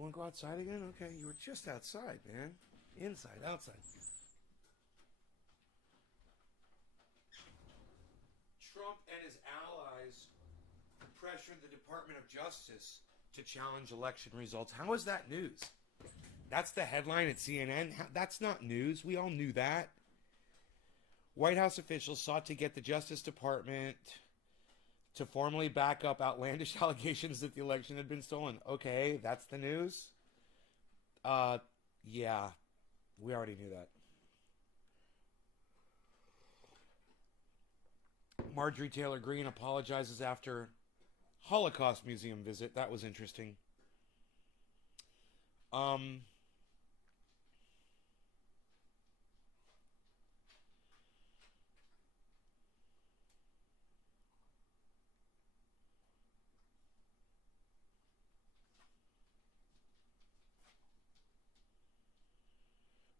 want to go outside again? Okay, you were just outside, man. Inside, outside. Trump and his allies pressured the Department of Justice to challenge election results. How is that news? That's the headline at CNN. That's not news. We all knew that. White House officials sought to get the Justice Department to formally back up outlandish allegations that the election had been stolen. Okay, that's the news? Yeah, we already knew that. Marjorie Taylor Greene apologizes after Holocaust Museum visit. That was interesting.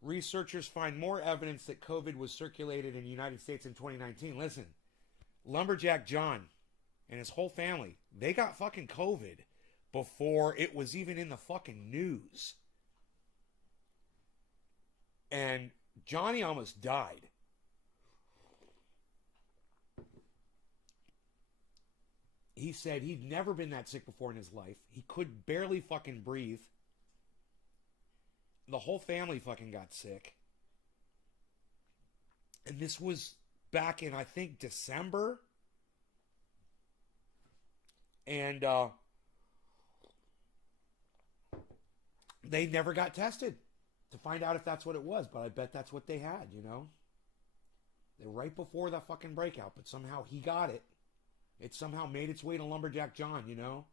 Researchers find more evidence that COVID was circulated in the United States in 2019. Listen, Lumberjack John and his whole family, they got fucking COVID before it was even in the fucking news. And Johnny almost died. He said he'd never been that sick before in his life. He could barely fucking breathe. The whole family fucking got sick. And this was back in, I think, December. And they never got tested to find out if that's what it was. But I bet that's what they had, you know. They're right before that fucking breakout. But somehow he got it. It somehow made its way to Lumberjack John, you know.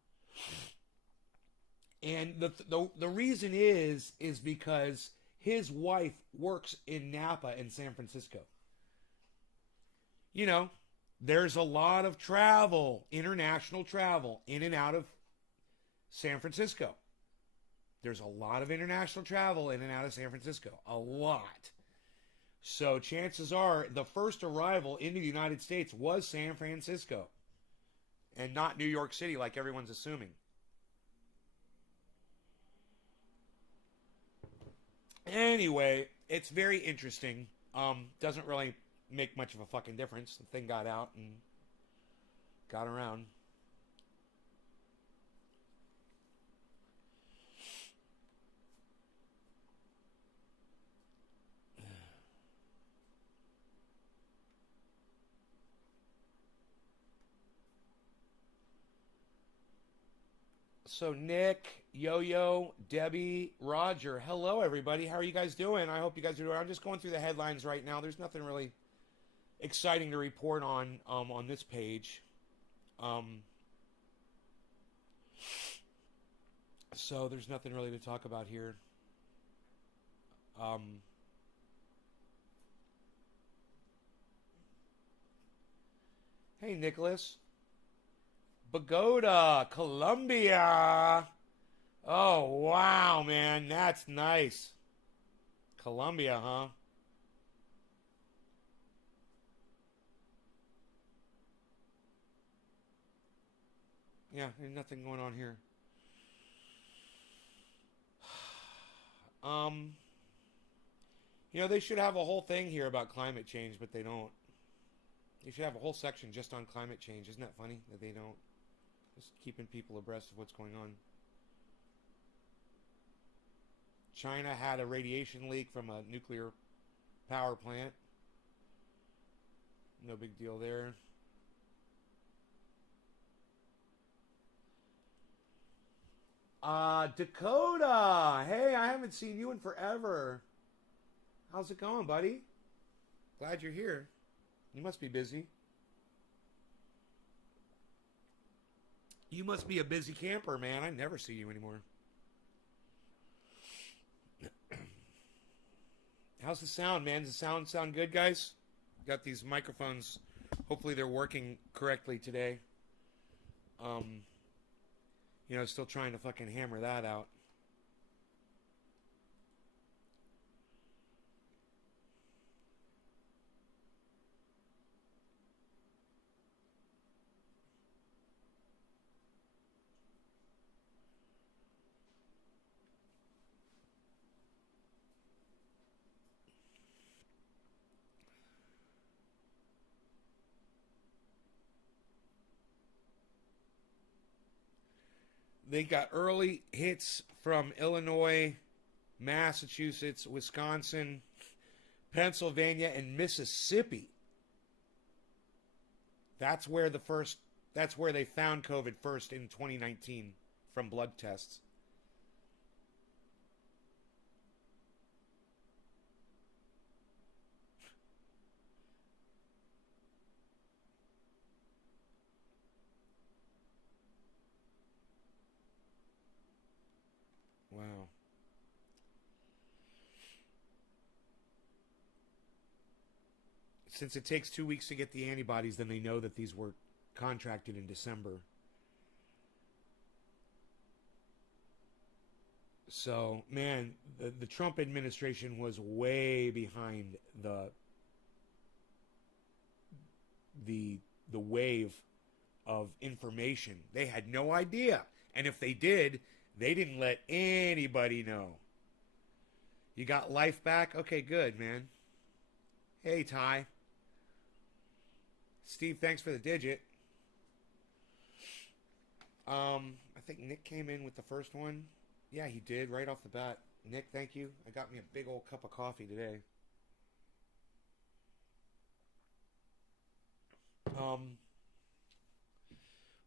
And the reason is because his wife works in Napa in San Francisco. You know, there's a lot of travel, international travel, in and out of San Francisco. There's a lot of international travel in and out of San Francisco. A lot. So chances are the first arrival into the United States was San Francisco. And not New York City like everyone's assuming. Anyway, it's very interesting. Doesn't really make much of a fucking difference. The thing got out and got around. So Nick, Yo-Yo, Debbie, Roger, hello everybody. How are you guys doing? I hope you guys are doing. I'm just going through the headlines right now. There's nothing really exciting to report on this page. So there's nothing really to talk about here. Hey Nicholas. Bogota, Colombia. Oh, wow, man. That's nice. Colombia, huh? Yeah, there's nothing going on here. You know, they should have a whole thing here about climate change, but they don't. They should have a whole section just on climate change. Isn't that funny that they don't? Just keeping people abreast of what's going on. China had a radiation leak from a nuclear power plant. No big deal there. Dakota! Hey, I haven't seen you in forever. How's it going, buddy? Glad you're here. You must be busy. You must be a busy camper, man. I never see you anymore. How's the sound, man? Does the sound good, guys? Got these microphones. Hopefully they're working correctly today. You know, still trying to fucking hammer that out. They got early hits from Illinois, Massachusetts, Wisconsin, Pennsylvania, and Mississippi. That's where they found COVID first in 2019 from blood tests. Wow. Since it takes 2 weeks to get the antibodies, then they know that these were contracted in December. So, man, the Trump administration was way behind the wave of information. They had no idea. And if they did, they didn't let anybody know. You got life back? Okay, good, man. Hey, Ty. Steve, thanks for the digit. I think Nick came in with the first one. Yeah, he did right off the bat. Nick, thank you. I got me a big old cup of coffee today.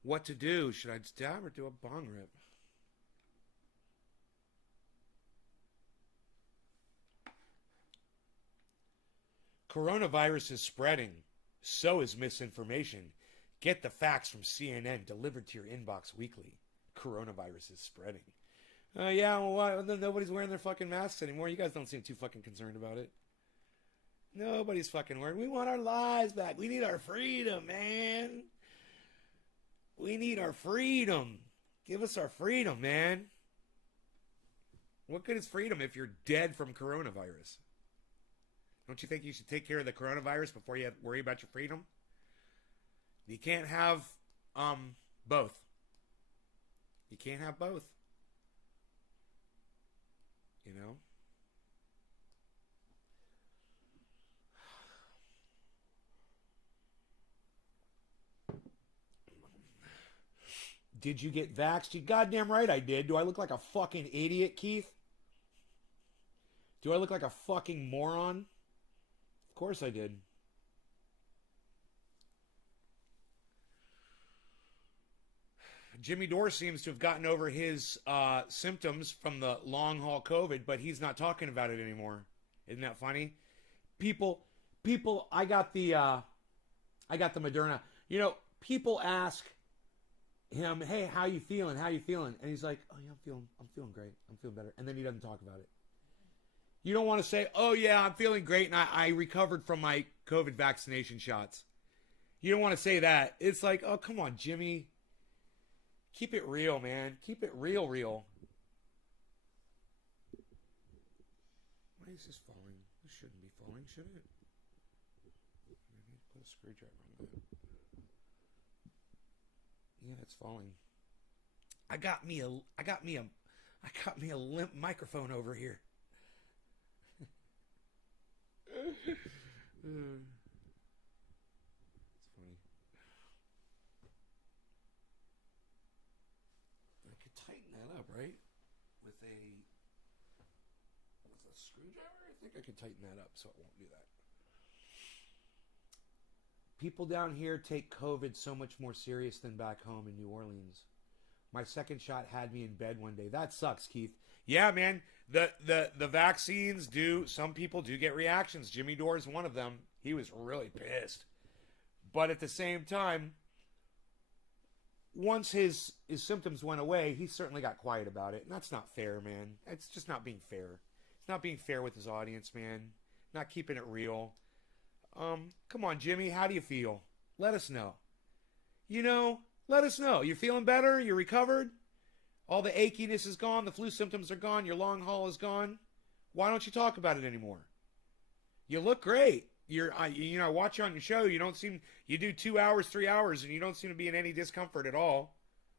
What to do? Should I stab or do a bong rip? Coronavirus is spreading. So is misinformation. Get the facts from CNN delivered to your inbox weekly. Coronavirus is spreading. Yeah, well, why? Nobody's wearing their fucking masks anymore. You guys don't seem too fucking concerned about it. Nobody's fucking wearing. We want our lives back. We need our freedom, man. We need our freedom. Give us our freedom, man. What good is freedom if you're dead from coronavirus? Don't you think you should take care of the coronavirus before you worry about your freedom? You can't have both. You can't have both. You know? Did you get vaxxed? You goddamn right I did. Do I look like a fucking idiot, Keith? Do I look like a fucking moron? Of course I did. Jimmy Dore seems to have gotten over his symptoms from the long haul COVID, but he's not talking about it anymore. Isn't that funny? People, I got the Moderna. You know, people ask him, "Hey, how you feeling? How you feeling?" And he's like, "Oh yeah, I'm feeling great. I'm feeling better." And then he doesn't talk about it. You don't want to say, "Oh yeah, I'm feeling great and I recovered from my COVID vaccination shots." You don't want to say that. It's like, "Oh, come on, Jimmy. Keep it real, man. Keep it real. Why is this falling? This shouldn't be falling, should it? Maybe put a screwdriver on that. Yeah, it's falling. I got me a limp microphone over here. It's funny. I could tighten that up, right? With a screwdriver? I think I could tighten that up so it won't do that. People down here take COVID so much more serious than back home in New Orleans. My second shot had me in bed one day. That sucks, Keith. Yeah, man. The vaccines do, some people do get reactions. Jimmy Dore is one of them. He was really pissed. But at the same time, once his symptoms went away, he certainly got quiet about it. And that's not fair, man. It's just not being fair. It's not being fair with his audience, man. Not keeping it real. Come on, Jimmy. How do you feel? Let us know. You know, let us know. You're feeling better? You're recovered? All the achiness is gone. The flu symptoms are gone. Your long haul is gone. Why don't you talk about it anymore? You look great. I watch you on your show. You do 2 hours, 3 hours, and you don't seem to be in any discomfort at all.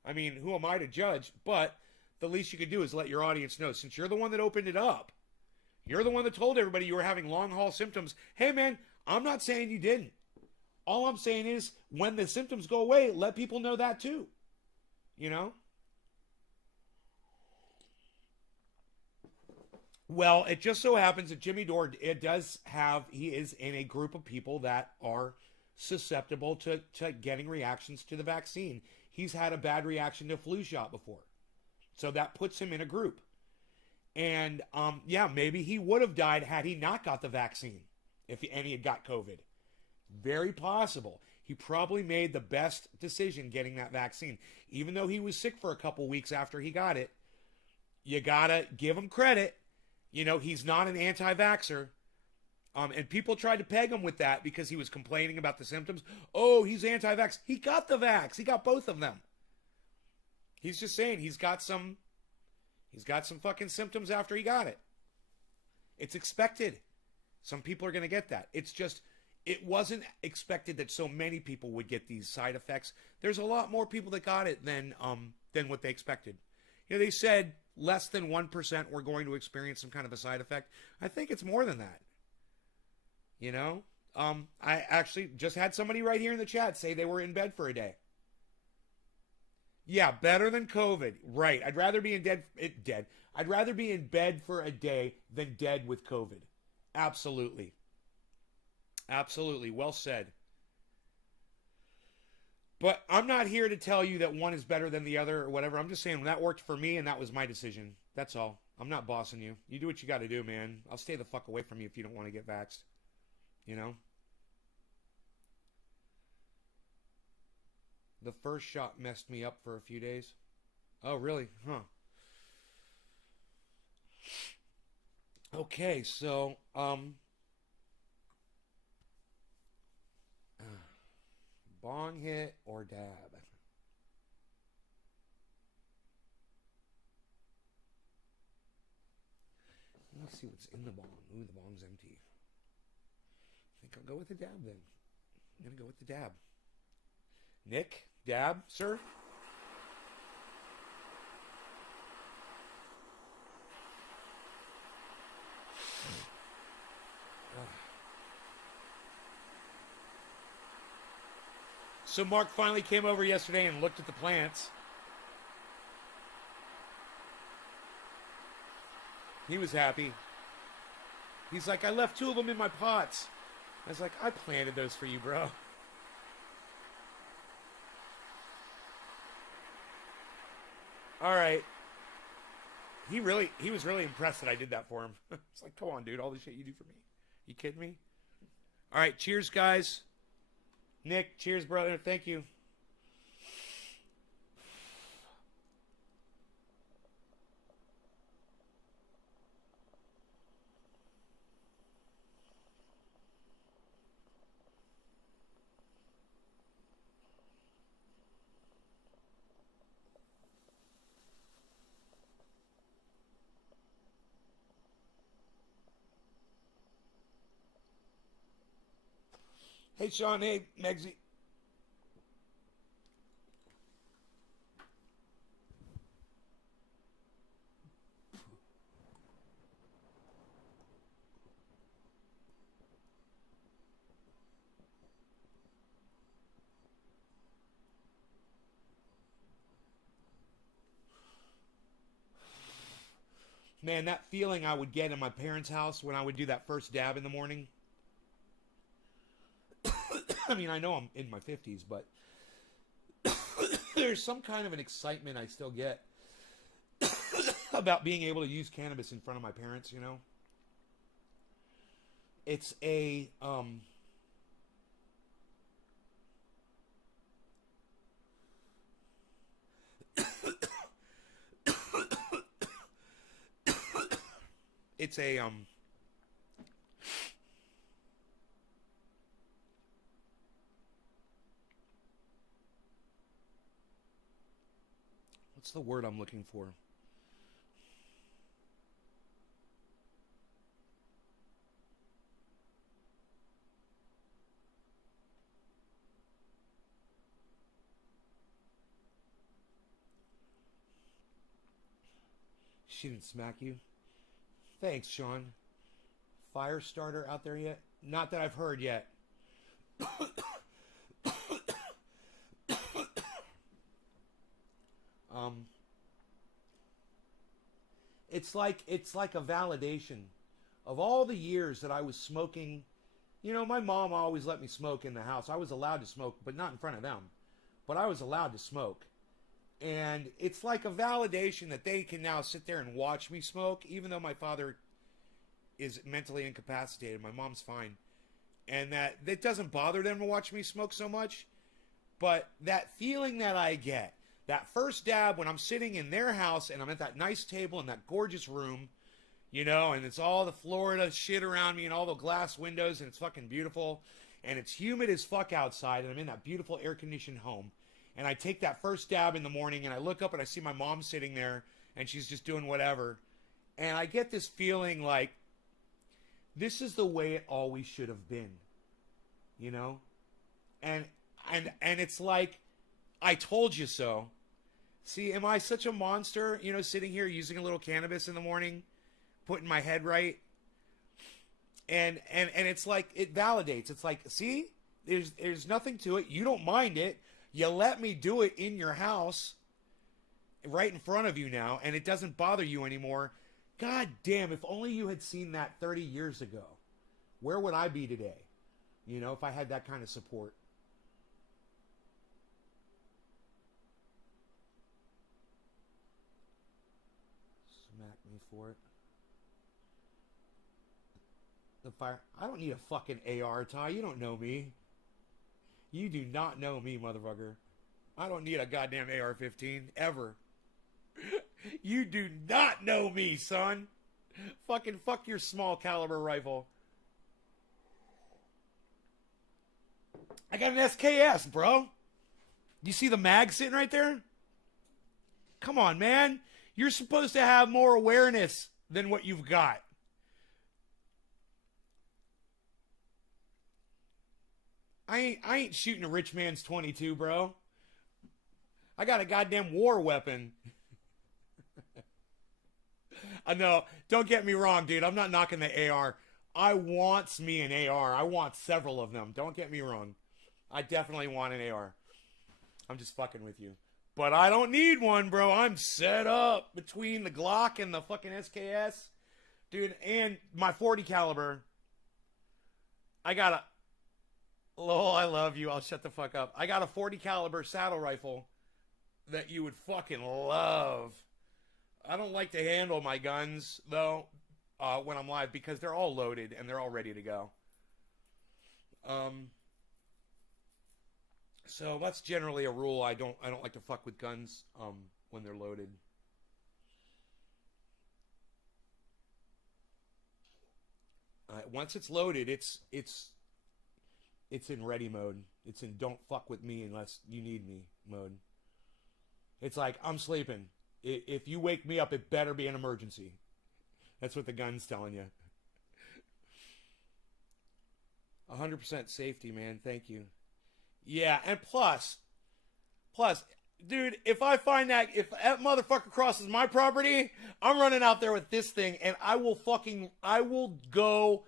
I mean, who am I to judge? But the least you could do is let your audience know. Since you're the one that opened it up, you're the one that told everybody you were having long haul symptoms. Hey, man, I'm not saying you didn't. All I'm saying is when the symptoms go away, let people know that too. You know? Well, it just so happens that Jimmy Dore, it does have, he is in a group of people that are susceptible to getting reactions to the vaccine. He's had a bad reaction to a flu shot before. So that puts him in a group. And yeah, maybe he would have died had he not got the vaccine, and he had got COVID. Very possible. He probably made the best decision getting that vaccine. Even though he was sick for a couple weeks after he got it, you gotta give him credit. You know, he's not an anti-vaxxer. And people tried to peg him with that because he was complaining about the symptoms. Oh, he's anti-vax. He got the vax. He got both of them. He's just saying he's got some fucking symptoms after he got it. It's expected. Some people are going to get that. It's just, it wasn't expected that so many people would get these side effects. There's a lot more people that got it than what they expected. You know, they said less than 1% were going to experience some kind of a side effect. I think it's more than that. You know, I actually just had somebody right here in the chat say they were in bed for a day. Yeah, better than COVID. Right. I'd rather be dead. I'd rather be in bed for a day than dead with COVID. Absolutely. Absolutely. Well said. But I'm not here to tell you that one is better than the other or whatever. I'm just saying that worked for me and that was my decision. That's all. I'm not bossing you. You do what you got to do, man. I'll stay the fuck away from you if you don't want to get vaxxed. You know? The first shot messed me up for a few days. Oh, really? Huh. Okay, so, bong hit or dab? Let me see what's in the bong. Ooh, the bong's empty. I think I'll go with the dab then. I'm going to go with the dab. Nick, dab, sir? So Mark finally came over yesterday and looked at the plants. He was happy. He's like, I left 2 of them in my pots. I was like, I planted those for you, bro. All right. He was really impressed that I did that for him. It's like, come on, dude, all the shit you do for me. You kidding me? All right, cheers, guys. Nick, cheers, brother. Thank you. Hey, Sean. Hey, Megsy. Man, that feeling I would get in my parents' house when I would do that first dab in the morning. I mean, I know I'm in my 50s, but there's some kind of an excitement I still get about being able to use cannabis in front of my parents, you know? It's a, it's a, what's the word I'm looking for? She didn't smack you? Thanks, Sean. Fire starter out there yet? Not that I've heard yet. um, it's like a validation of all the years that I was smoking. You know, my mom always let me smoke in the house. I was allowed to smoke, but not in front of them. But I was allowed to smoke. And it's like a validation that they can now sit there and watch me smoke, even though my father is mentally incapacitated. My mom's fine. And that it doesn't bother them to watch me smoke so much. But that feeling that I get, that first dab when I'm sitting in their house and I'm at that nice table in that gorgeous room, you know, and it's all the Florida shit around me and all the glass windows and it's fucking beautiful. And it's humid as fuck outside and I'm in that beautiful air-conditioned home. And I take that first dab in the morning and I look up and I see my mom sitting there and she's just doing whatever. And I get this feeling like this is the way it always should have been, you know? And it's like, I told you so. See, am I such a monster, you know, sitting here using a little cannabis in the morning, putting my head right? And it's like, it validates. It's like, see, there's nothing to it. You don't mind it. You let me do it in your house right in front of you now, and it doesn't bother you anymore. God damn, if only you had seen that 30 years ago. Where would I be today? You know, if I had that kind of support. Smack me for it. The fire. I don't need a fucking AR, Ty. You don't know me. You do not know me, motherfucker. I don't need a goddamn AR-15, ever. You do not know me, son. Fucking fuck your small caliber rifle. I got an SKS, bro. You see the mag sitting right there? Come on, man. You're supposed to have more awareness than what you've got. I ain't shooting a rich man's 22, bro. I got a goddamn war weapon. I know. Don't get me wrong, dude. I'm not knocking the AR. I wants me an AR. I want several of them. Don't get me wrong. I definitely want an AR. I'm just fucking with you. But I don't need one, bro. I'm set up between the Glock and the fucking SKS. Dude, and my 40 caliber. I got a... Lol, I love you. I'll shut the fuck up. I got a 40 caliber saddle rifle that you would fucking love. I don't like to handle my guns, though, when I'm live, because they're all loaded and they're all ready to go. So that's generally a rule. I don't like to fuck with guns when they're loaded. Once it's loaded, it's in ready mode. It's in don't fuck with me unless you need me mode. It's like, I'm sleeping. If you wake me up, it better be an emergency. That's what the gun's telling you. 100% safety, man. Thank you. Yeah, and plus, dude, if I find that, if that motherfucker crosses my property, I'm running out there with this thing, and I will go...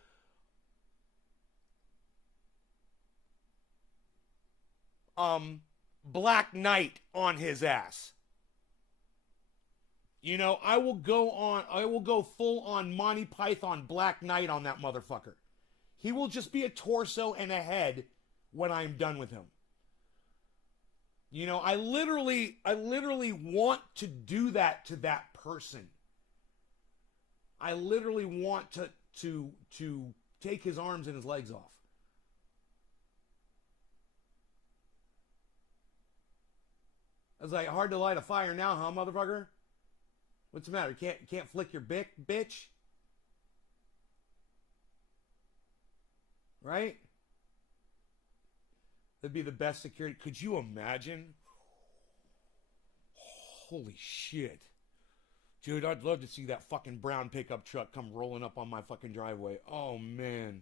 Black Knight on his ass. You know, I will go full on Monty Python Black Knight on that motherfucker. He will just be a torso and a head when I'm done with him. You know, I literally want to do that to that person. I literally want to take his arms and his legs off. I was like, hard to light a fire now, huh, motherfucker? What's the matter? Can't flick your bick, bitch? Right? That'd be the best security. Could you imagine? Holy shit. Dude, I'd love to see that fucking brown pickup truck come rolling up on my fucking driveway. Oh, man.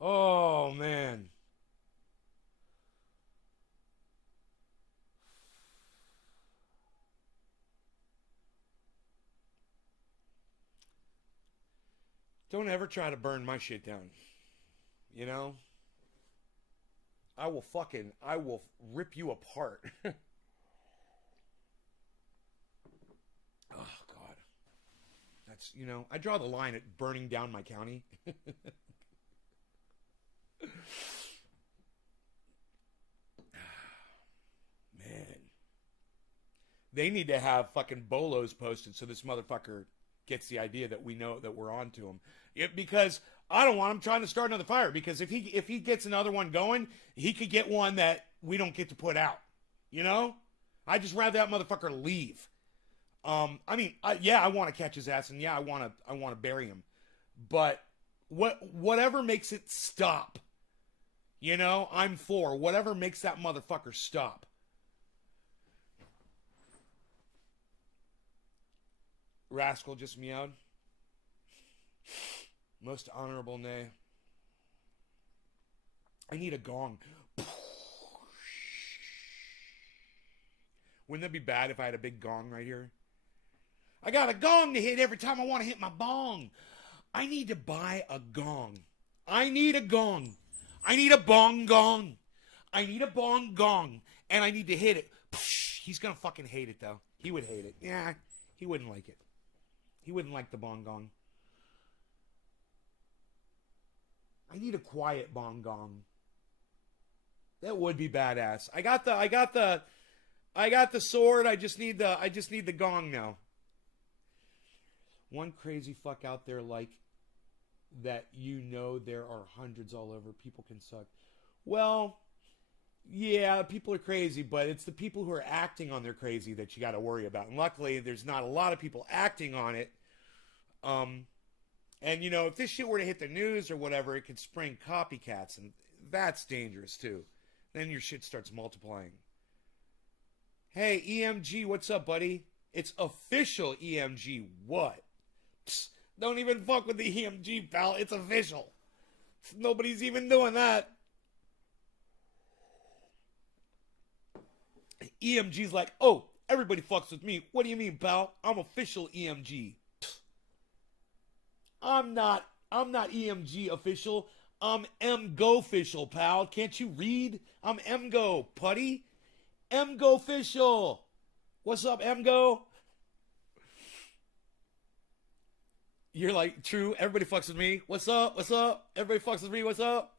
Oh, man. Don't ever try to burn my shit down. You know? I will rip you apart. Oh, God. That's, you know, I draw the line at burning down my county. Man. They need to have fucking bolos posted so this motherfucker gets the idea that we know that we're on to him. Because I don't want him trying to start another fire. Because if he gets another one going, he could get one that we don't get to put out. You know? I'd just rather that motherfucker leave. I mean, I want to catch his ass, and yeah, I want to bury him. But whatever makes it stop, you know, I'm for whatever makes that motherfucker stop. Rascal just meowed. Most honorable nay. I need a gong. Wouldn't that be bad if I had a big gong right here? I got a gong to hit every time I want to hit my bong. I need to buy a gong. I need a gong. I need a bong gong. I need a bong gong. And I need to hit it. He's going to fucking hate it, though. He would hate it. Yeah, he wouldn't like it. He wouldn't like the bong gong. I need a quiet bong gong. That would be badass. I got the sword. I just need the gong now. One crazy fuck out there like that, you know, there are hundreds all over. People can suck. Well, yeah, people are crazy, but it's the people who are acting on their crazy that you got to worry about. And luckily, there's not a lot of people acting on it. And you know, if this shit were to hit the news or whatever, it could spring copycats, and that's dangerous too. Then your shit starts multiplying. Hey, EMG, what's up, buddy? It's official, EMG. What? Psst, don't even fuck with the EMG, pal. It's official. Nobody's even doing that. EMG's like, oh, everybody fucks with me. What do you mean, pal? I'm official EMG. Psst. I'm not EMG official. I'm MGO official, pal. Can't you read? I'm MGO, putty. MGO official. What's up, MGO? You're like, true, everybody fucks with me. What's up? What's up? Everybody fucks with me. What's up?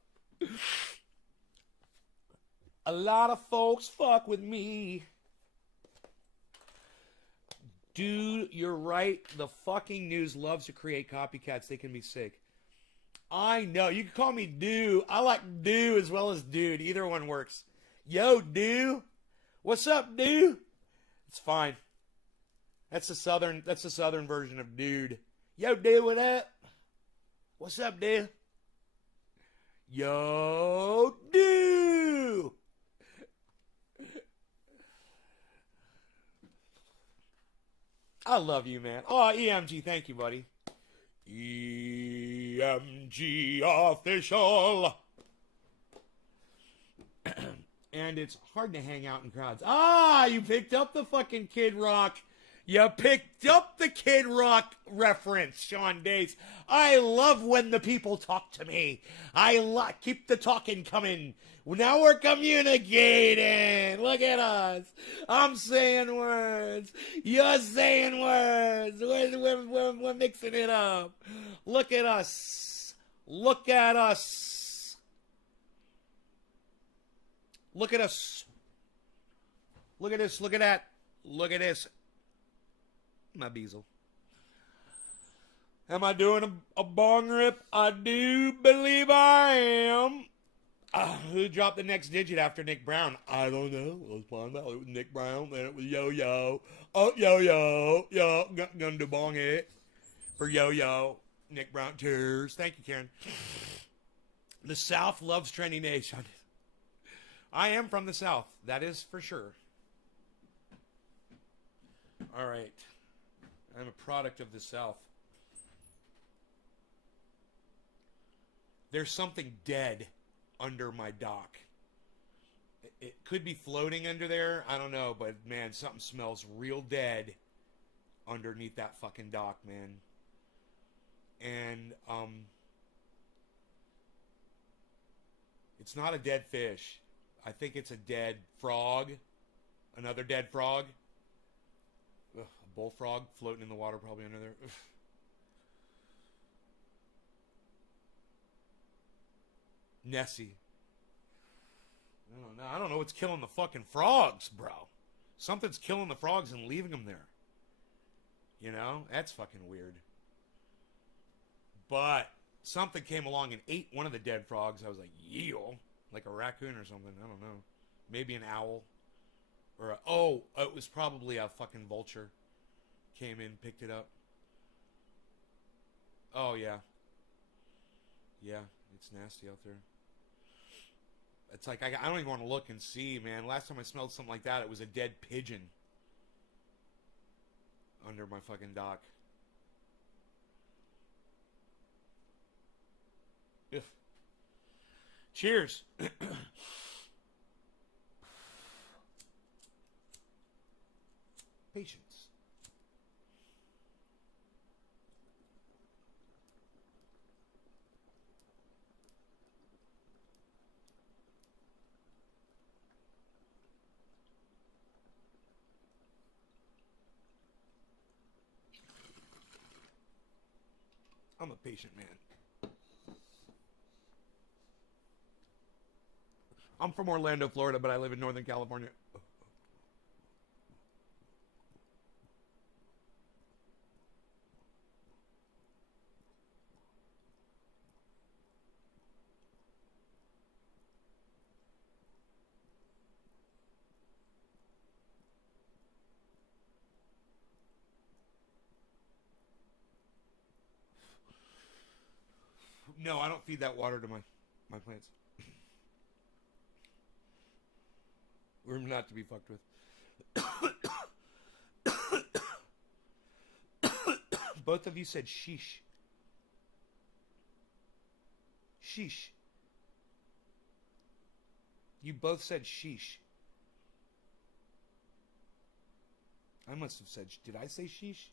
A lot of folks fuck with me. Dude, you're right. The fucking news loves to create copycats. They can be sick. I know. You can call me dude. I like dude as well as dude. Either one works. Yo, dude. What's up, dude? It's fine. That's the southern version of dude. Yo, dude, what up? What's up, dude? Yo, dude. I love you, man. Oh, EMG, thank you, buddy. EMG official. And it's hard to hang out in crowds. Ah, you picked up the fucking Kid Rock. You picked up the Kid Rock reference, Sean Dace. I love when the people talk to me. Keep the talking coming. Now we're communicating. Look at us. I'm saying words. You're saying words. We're mixing it up. Look at us. Look at us. Look at us. Look at this. Look at that. Look at this. My bezel. Am I doing a bong rip? I do believe I am. Who dropped the next digit after Nick Brown? I don't know. I was playing about it with Nick Brown, then it was Yo-Yo. Oh, Yo-Yo. Yo, gonna do bong hit for Yo-Yo. Nick Brown. Cheers. Thank you, Karen. The South loves Trendy Nation. I am from the South. That is for sure. All right. I'm a product of the South. There's something dead under my dock. It could be floating under there. I don't know, but man, something smells real dead underneath that fucking dock, man. And it's not a dead fish. I think it's a dead frog. Another dead frog. Ugh, a bullfrog floating in the water probably under there. Ugh. Nessie. I don't know. I don't know what's killing the fucking frogs, bro. Something's killing the frogs and leaving them there. You know? That's fucking weird. But something came along and ate one of the dead frogs. I was like, yeehaw. Like a raccoon or something. I don't know. Maybe an owl. Or it was probably a fucking vulture. Came in, picked it up. Oh, yeah. Yeah, it's nasty out there. It's like, I don't even want to look and see, man. Last time I smelled something like that, it was a dead pigeon under my fucking dock. Ugh. Cheers. Patience. I'm a patient man. I'm from Orlando, Florida, but I live in Northern California. No, I don't feed that water to my plants. We're not to be fucked with. Both of you said sheesh. Sheesh. You both said sheesh. I must have said, did I say sheesh?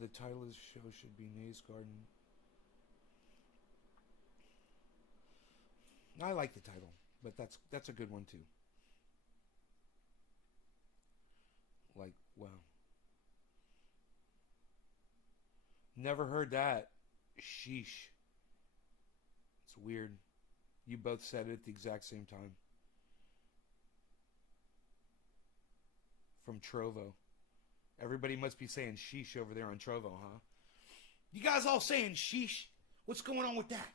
The title of the show should be Nays Garden. I like the title, but that's a good one too. Like, wow. Never heard that. Sheesh. It's weird. You both said it at the exact same time. From Trovo. Everybody must be saying sheesh over there on Trovo, huh? You guys all saying sheesh? What's going on with that?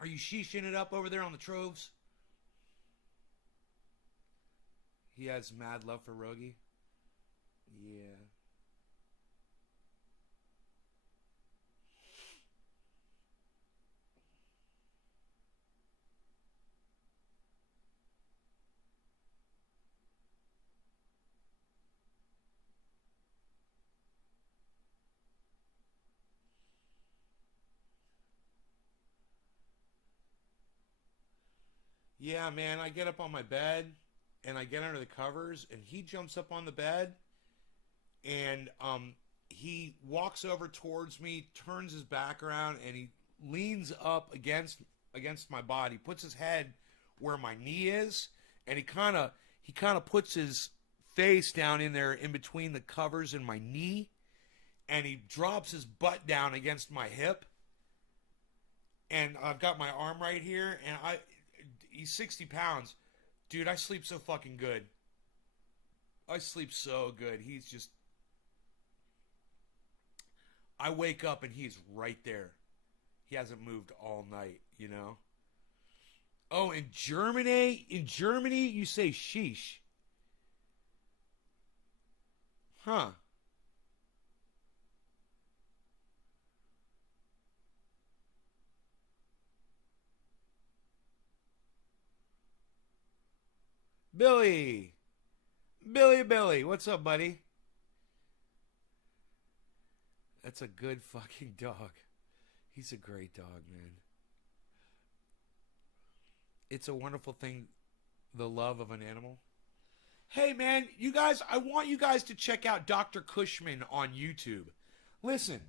Are you sheeshing it up over there on the Troves? He has mad love for Rogie. Yeah. Yeah, man, I get up on my bed and I get under the covers and he jumps up on the bed and he walks over towards me, turns his back around and he leans up against my body, puts his head where my knee is, and he kind of puts his face down in there in between the covers and my knee, and he drops his butt down against my hip. And I've got my arm right here, and he's 60 pounds. Dude, I sleep so fucking good. I sleep so good. I wake up and he's right there. He hasn't moved all night, you know? Oh, in Germany, you say sheesh. Huh. Billy. Billy. What's up, buddy? That's a good fucking dog. He's a great dog, man. It's a wonderful thing, the love of an animal. Hey, man, you guys, I want you guys to check out Dr. Cushman on YouTube. Listen,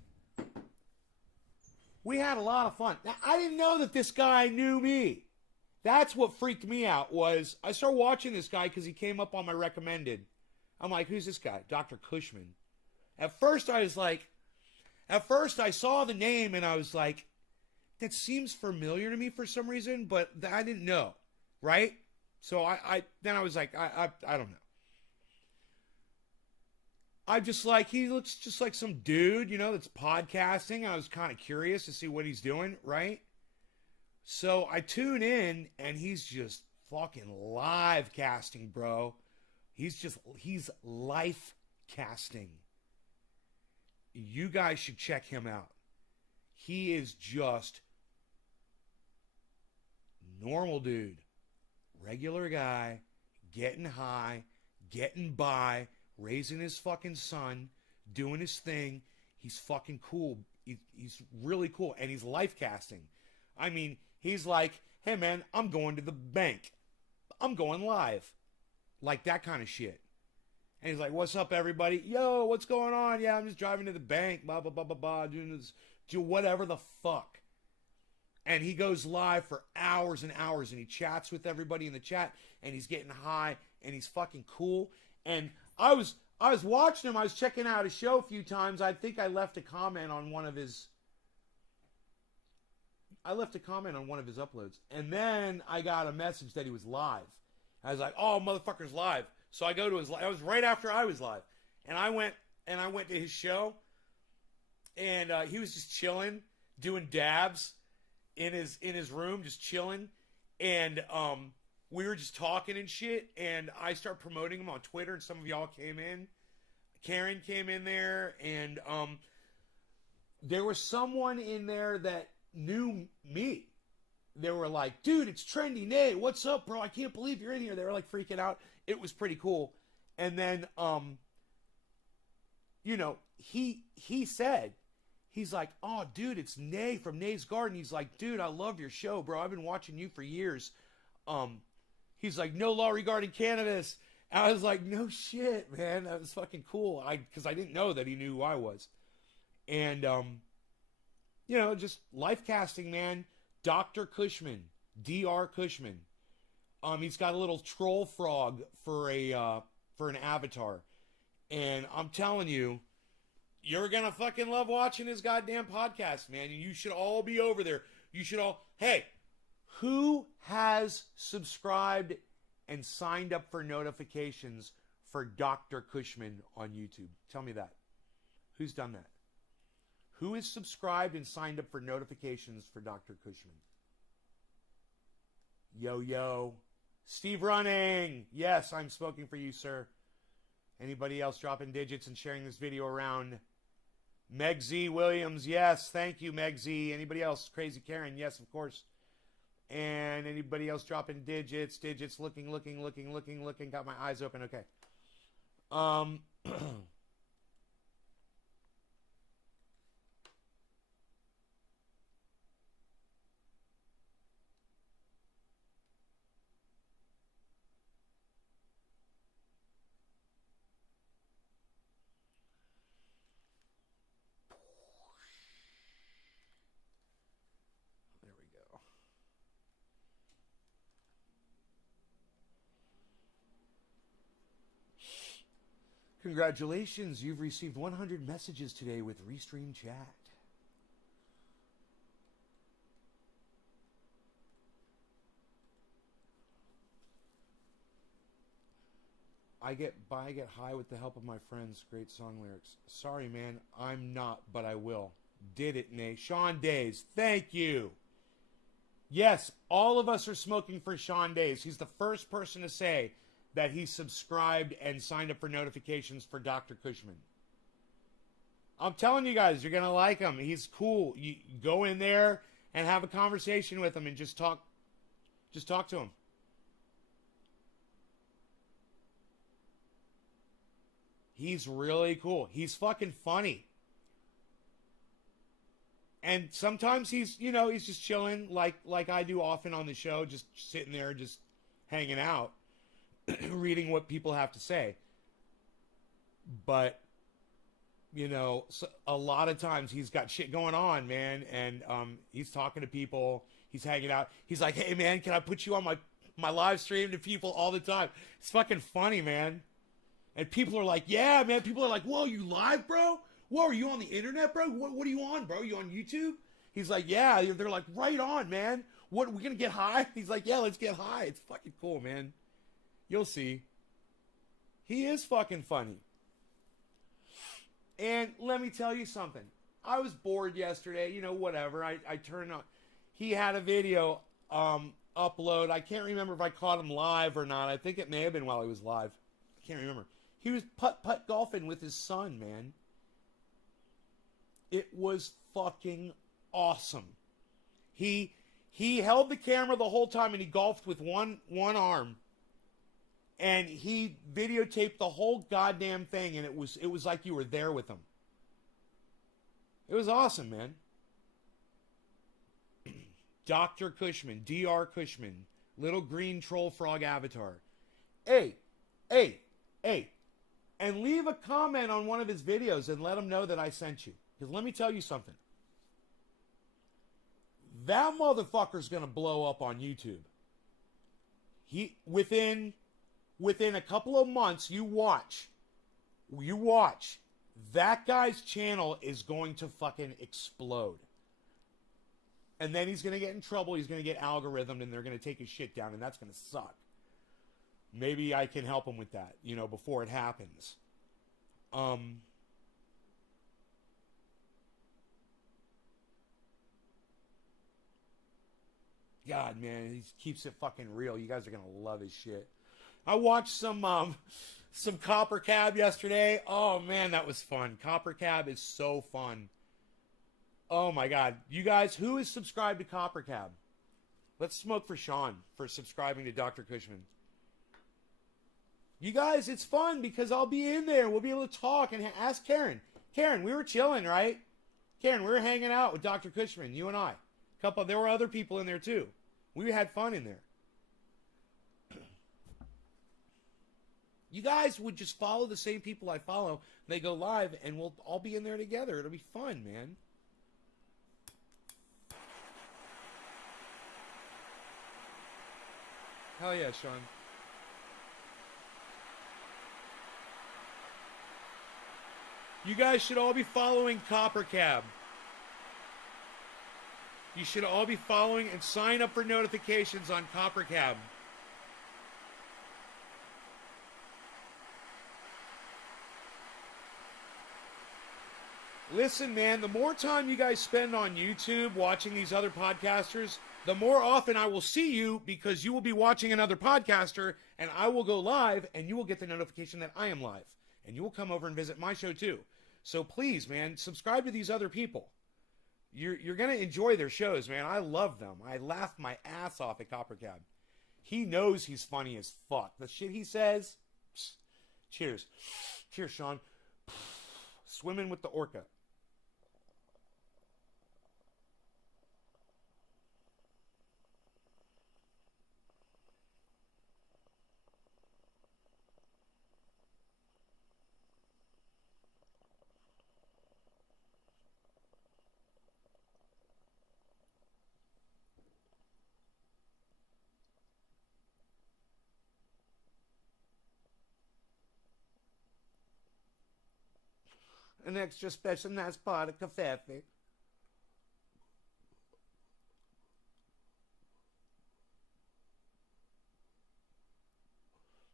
we had a lot of fun. Now, I didn't know that this guy knew me. That's what freaked me out was I started watching this guy because he came up on my recommended. I'm like, who's this guy? Dr. Cushman. At first I was like, at first I saw the name and I was like, that seems familiar to me for some reason, but I didn't know, right? So then I was like, I don't know. I just like, he looks just like some dude, that's podcasting. I was kind of curious to see what he's doing, right? So I tune in and he's just fucking live casting, bro. He's life casting. You guys should check him out. He is just normal dude, regular guy, getting high, getting by, raising his fucking son, doing his thing. He's fucking cool. He's really cool. And he's life casting. I mean, he's like, hey man, I'm going to the bank. I'm going live. Like that kind of shit. And he's like, what's up, everybody? Yo, what's going on? Yeah, I'm just driving to the bank, blah, blah, blah, blah, blah, doing this, do whatever the fuck. And he goes live for hours and hours, and he chats with everybody in the chat, and he's getting high, and he's fucking cool. And I was watching him. I was checking out his show a few times. I think I left a comment on one of his uploads. And then I got a message that he was live. I was like, oh, motherfucker's live. So I go to his live. It was right after I was live. And I went to his show. And he was just chilling, doing dabs in his room, just chilling. And we were just talking and shit. And I started promoting him on Twitter. And some of y'all came in. Karen came in there. And there was someone in there that knew me. They were like, dude, it's Trendy Nate. What's up, bro? I can't believe you're in here. They were like freaking out. It was pretty cool. And then, he said, he's like, oh, dude, it's Nay from Nay's Garden. He's like, dude, I love your show, bro. I've been watching you for years. He's like, no law regarding cannabis. And I was like, no shit, man. That was fucking cool. Because I didn't know that he knew who I was. And, just life casting, man. Dr. Cushman, Dr. Cushman. He's got a little troll frog for an avatar, and I'm telling you, you're gonna fucking love watching his goddamn podcast, man. And you should all be over there. You should all. Hey, who has subscribed and signed up for notifications for Dr. Cushman on YouTube? Tell me that. Who's done that? Who is subscribed and signed up for notifications for Dr. Cushman? Yo. Steve Running. Yes, I'm smoking for you, sir. Anybody else dropping digits and sharing this video around? Meg Z. Williams. Yes, thank you, Meg Z. Anybody else? Crazy Karen. Yes, of course. And anybody else dropping digits? Looking. Got my eyes open. Okay. There we go. Congratulations, you've received 100 messages today with Restream Chat. I get high with the help of my friends. Great song lyrics. Sorry, man, I'm not, but I will. Did it, Nate. Sean Days, thank you. Yes, all of us are smoking for Sean Days. He's the first person to say that he subscribed and signed up for notifications for Dr. Cushman. I'm telling you guys, you're going to like him. He's cool. You go in there and have a conversation with him and just talk to him. He's really cool. He's fucking funny. And sometimes he's just chilling like I do often on the show, just sitting there, just hanging out, reading what people have to say. But, a lot of times he's got shit going on, man. And he's talking to people. He's hanging out. He's like, hey man, can I put you on my live stream to people all the time? It's fucking funny, man. And people are like, yeah, man. People are like, whoa, you live, bro? Whoa, are you on the internet, bro? What are you on, bro? You on YouTube? He's like, yeah. They're like, right on, man. What, we gonna get high? He's like, yeah, let's get high. It's fucking cool, man. You'll see. He is fucking funny. And let me tell you something. I was bored yesterday, you know, whatever. I turned on. He had a video upload. I can't remember if I caught him live or not. I think it may have been while he was live. I can't remember. He was putt-putt golfing with his son, man. It was fucking awesome. He held the camera the whole time and he golfed with one arm. And he videotaped the whole goddamn thing, and it was like you were there with him. It was awesome, man. Dr. Cushman, Dr. Cushman, little green troll frog avatar. Hey, and leave a comment on one of his videos and let him know that I sent you. Because let me tell you something. That motherfucker's gonna blow up on YouTube. Within a couple of months, you watch, that guy's channel is going to fucking explode. And then he's going to get in trouble, he's going to get algorithmed, and they're going to take his shit down, and that's going to suck. Maybe I can help him with that, you know, before it happens. God, man, he keeps it fucking real. You guys are going to love his shit. I watched some Copper Cab yesterday. Oh man, that was fun. Copper Cab is so fun. Oh my god. You guys, who is subscribed to Copper Cab? Let's smoke for Sean for subscribing to Dr. Cushman. You guys, it's fun because I'll be in there. We'll be able to talk and ask Karen. Karen, we were chilling, right? Karen, we were hanging out with Dr. Cushman, you and I. There were other people in there too. We had fun in there. You guys would just follow the same people I follow. They go live, and we'll all be in there together. It'll be fun, man. Hell yeah, Sean. You guys should all be following Copper Cab. You should all be following and sign up for notifications on Copper Cab. Listen, man, the more time you guys spend on YouTube watching these other podcasters, the more often I will see you because you will be watching another podcaster and I will go live and you will get the notification that I am live. And you will come over and visit my show too. So please, man, subscribe to these other people. You're going to enjoy their shows, man. I love them. I laugh my ass off at Copper Cab. He knows he's funny as fuck. The shit he says, psst, cheers. Cheers, Sean. Swimming with the orca. An extra special nice pot of coffee.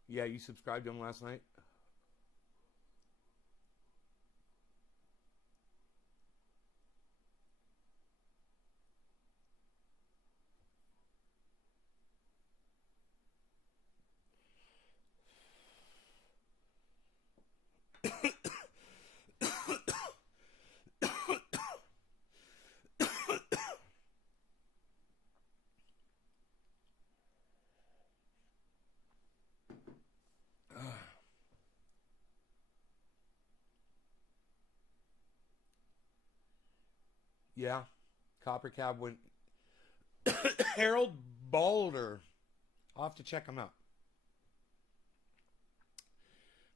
Yeah, you subscribed to him last night? Yeah, Copper Cab went. Harold Balder. I'll have to check him out.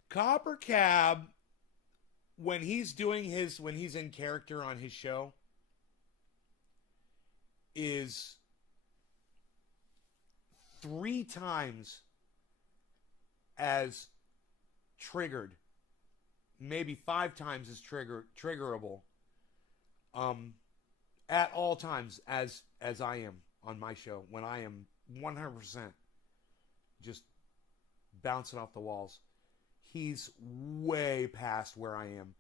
Copper Cab, when he's in character on his show, is 3 times as triggered, maybe 5 times as triggerable, at all times as I am on my show, when I am 100% just bouncing off the walls. He's way past where I am.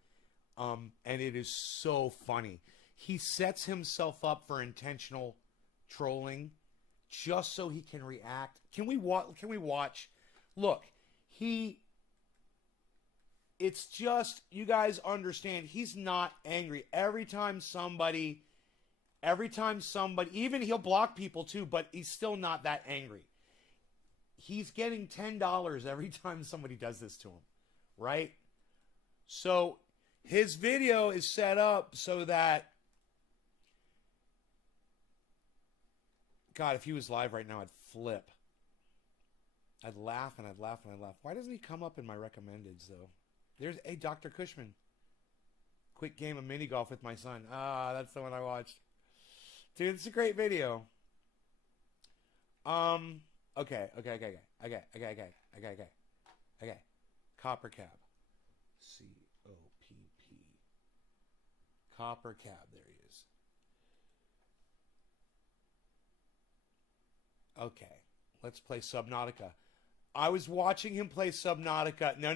And it is so funny. He sets himself up for intentional trolling just so he can react. Can we watch? Look, it's just, you guys understand, he's not angry. Every time somebody, even he'll block people too, but he's still not that angry. He's getting $10 every time somebody does this to him, right? So his video is set up so that, God, if he was live right now, I'd flip. I'd laugh and I'd laugh and I'd laugh. Why doesn't he come up in my recommendeds, though? There's a Dr. Cushman. Quick game of mini golf with my son. Ah, that's the one I watched. Dude, it's a great video. Okay. Copper Cab. C-O-P-P. Copper Cab. There he is. Okay. Let's play Subnautica. I was watching him play Subnautica. No.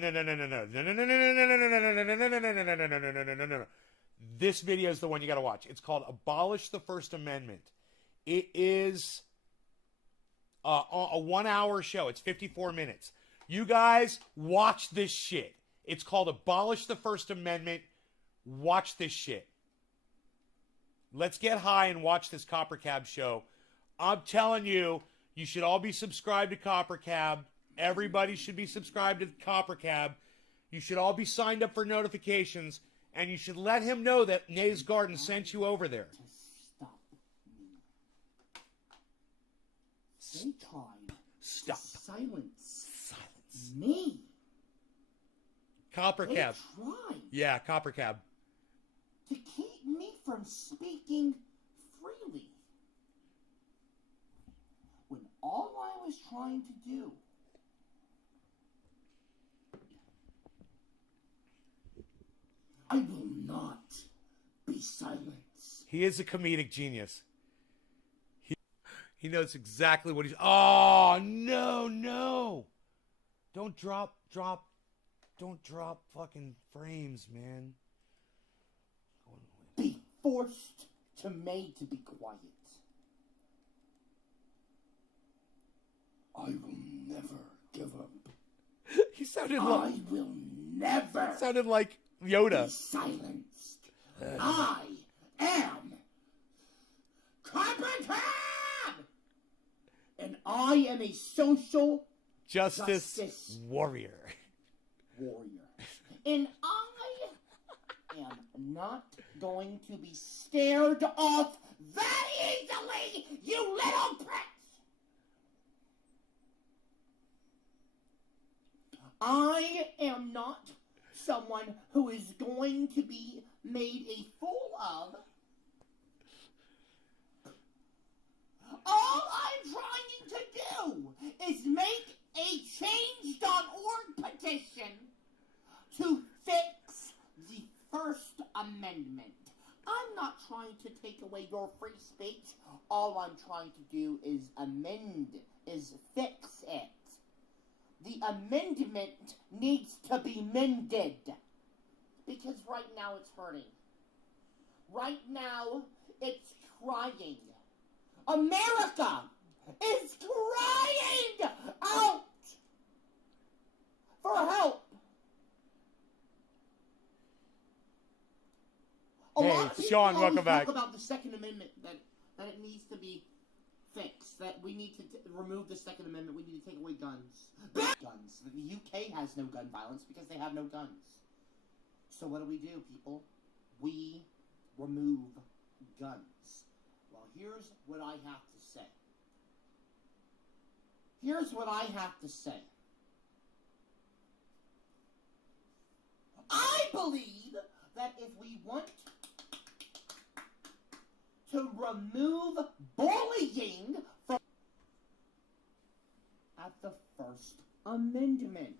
This video is the one you got to watch. It's called Abolish the First Amendment. It is a 1 hour show. It's 54 minutes. You guys watch this shit. It's called Abolish the First Amendment. Watch this shit. Let's get high and watch this Copper Cab show. I'm telling you, you should all be subscribed to Copper Cab. Everybody should be subscribed to Copper Cab. You should all be signed up for notifications. And you should let him know that Nays Garden sent you over there. Stop. Silence. Me. Copper Cab. Tried Yeah, Copper Cab. to keep me from speaking freely. When all I was trying to do I will not be silenced. He is a comedic genius. He knows exactly what he's... Oh, no. Don't drop fucking frames, man. Be forced to made to be quiet. I will never give up. He sounded I like... will never Sounded like Yoda. be silenced. I am Copper Cab! And I am a social Justice warrior. And I am not going to be scared off that easily, you little pricks! I am not someone who is going to be made a fool of. All I'm trying to do is make a Change.org petition to fix the First Amendment. I'm not trying to take away your free speech. All I'm trying to do is fix it. The amendment needs to be mended. Because right now it's hurting. Right now it's crying. America is crying out for help. Hey, Sean, welcome back. Talk about the Second Amendment, that it needs to be fixed, that we need to remove the Second Amendment, we need to take away guns. Guns. The UK has no gun violence because they have no guns. So what do, people? We remove guns. Well, here's what I have to say. I believe that if we want to remove bullying from... First Amendment.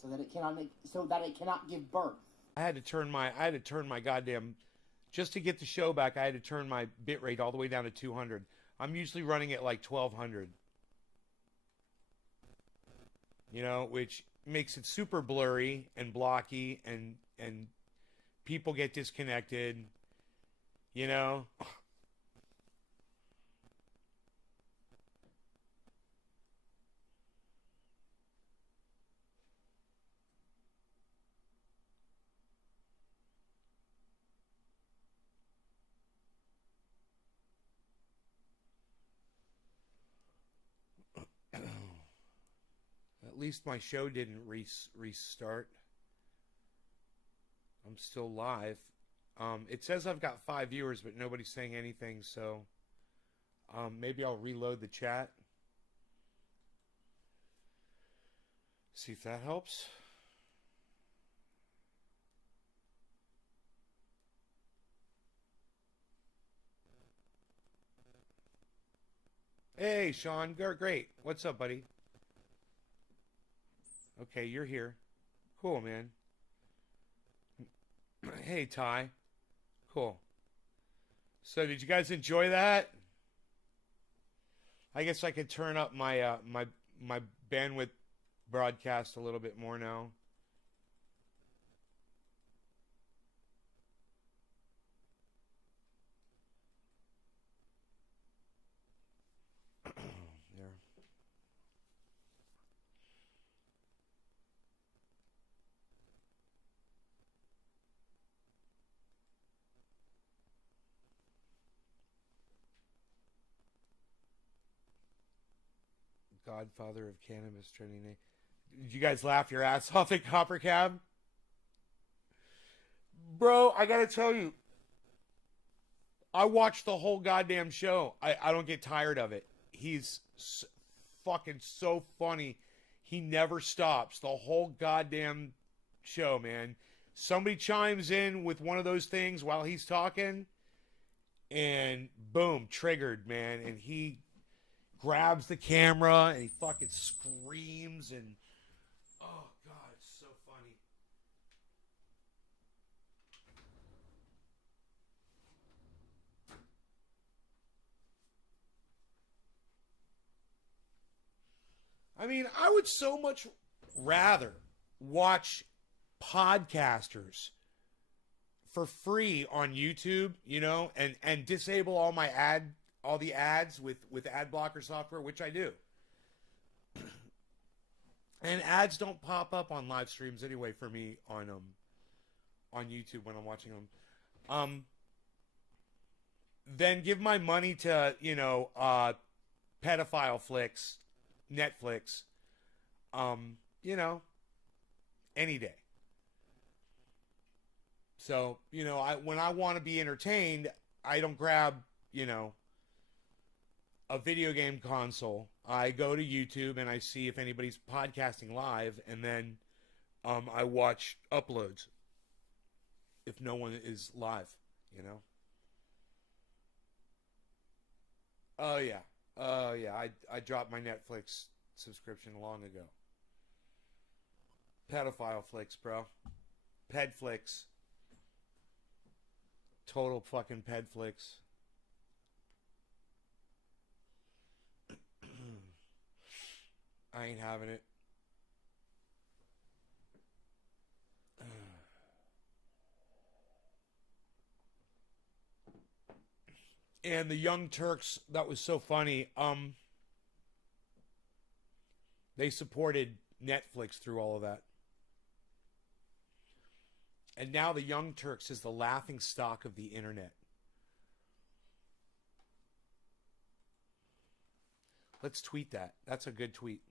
So that it cannot give birth. I had to turn my goddamn, just to get the show back, I had to turn my bitrate all the way down to 200. I'm usually running at like 1200. You know, which makes it super blurry and blocky, and people get disconnected, you know. At least my show didn't restart. I'm still live. It says I've got 5 viewers, but nobody's saying anything, so maybe I'll reload the chat. See if that helps. Hey, Sean. Great. What's up, buddy? Okay, you're here. Cool, man. Hey, Ty. Cool. So, did you guys enjoy that? I guess I could turn up my my bandwidth broadcast a little bit more now. There. Godfather of cannabis trending name. Did you guys laugh your ass off at Copper Cab? Bro, I gotta tell you, I watched the whole goddamn show. I don't get tired of it. He's fucking so funny. He never stops. The whole goddamn show, man. Somebody chimes in with one of those things while he's talking, and boom, triggered, man. And he grabs the camera and he fucking screams, and oh god, it's so funny. I mean, I would so much rather watch podcasters for free on YouTube, you know, and disable all the ads with ad blocker software, which I do. And ads don't pop up on live streams anyway for me on YouTube when I'm watching them. Then give my money to, you know, pedophile flicks, Netflix, you know, any day. So, you know, when I want to be entertained, I don't grab, you know, a video game console. I go to YouTube and I see if anybody's podcasting live, and then I watch uploads if no one is live, you know. Oh yeah. I dropped my Netflix subscription long ago. Pedophile flicks, bro. Ped flicks. Total fucking ped flicks. I ain't having it. And the Young Turks, that was so funny. They supported Netflix through all of that. And now the Young Turks is the laughing stock of the internet. Let's tweet that. That's a good tweet.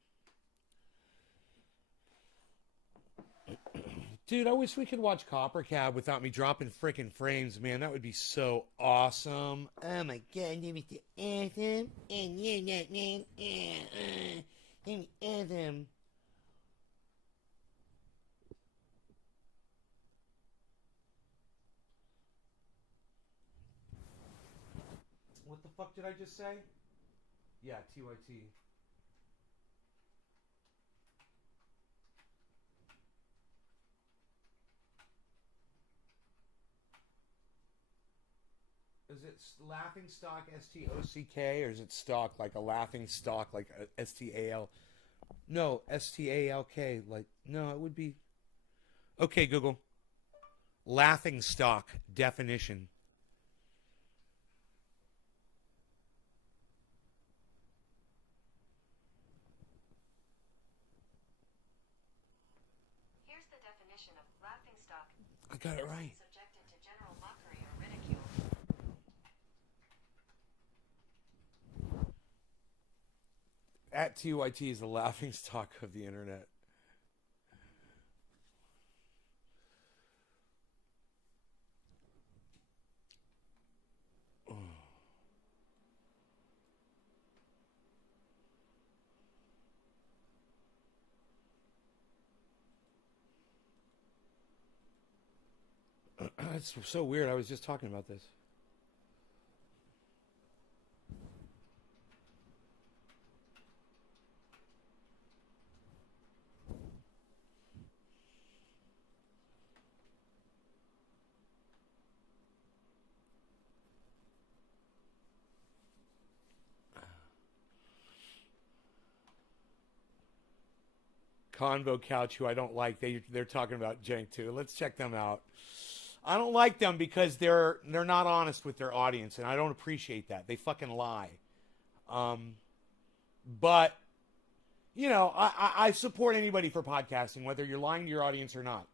Dude, I wish we could watch Copper Cab without me dropping frickin' frames, man. That would be so awesome. Oh my god, you Mr. Anthem. And you're not man. Anthem. What the fuck did I just say? Yeah, TYT. Is it laughing stock STOCK or is it stock like a laughing stock like a STAL? No, STALK. Like no, it would be. Okay, Google. Laughing stock definition. Here's the definition of laughing stock. I got it right. Subjected to general mockery or ridicule. At TYT is the laughing stock of the internet. It's so weird. I was just talking about this. Convo Couch, who I don't like, they're talking about Jank too. Let's check them out. I don't like them because they're not honest with their audience, and I don't appreciate that. They fucking lie. But you know, I support anybody for podcasting, whether you're lying to your audience or not.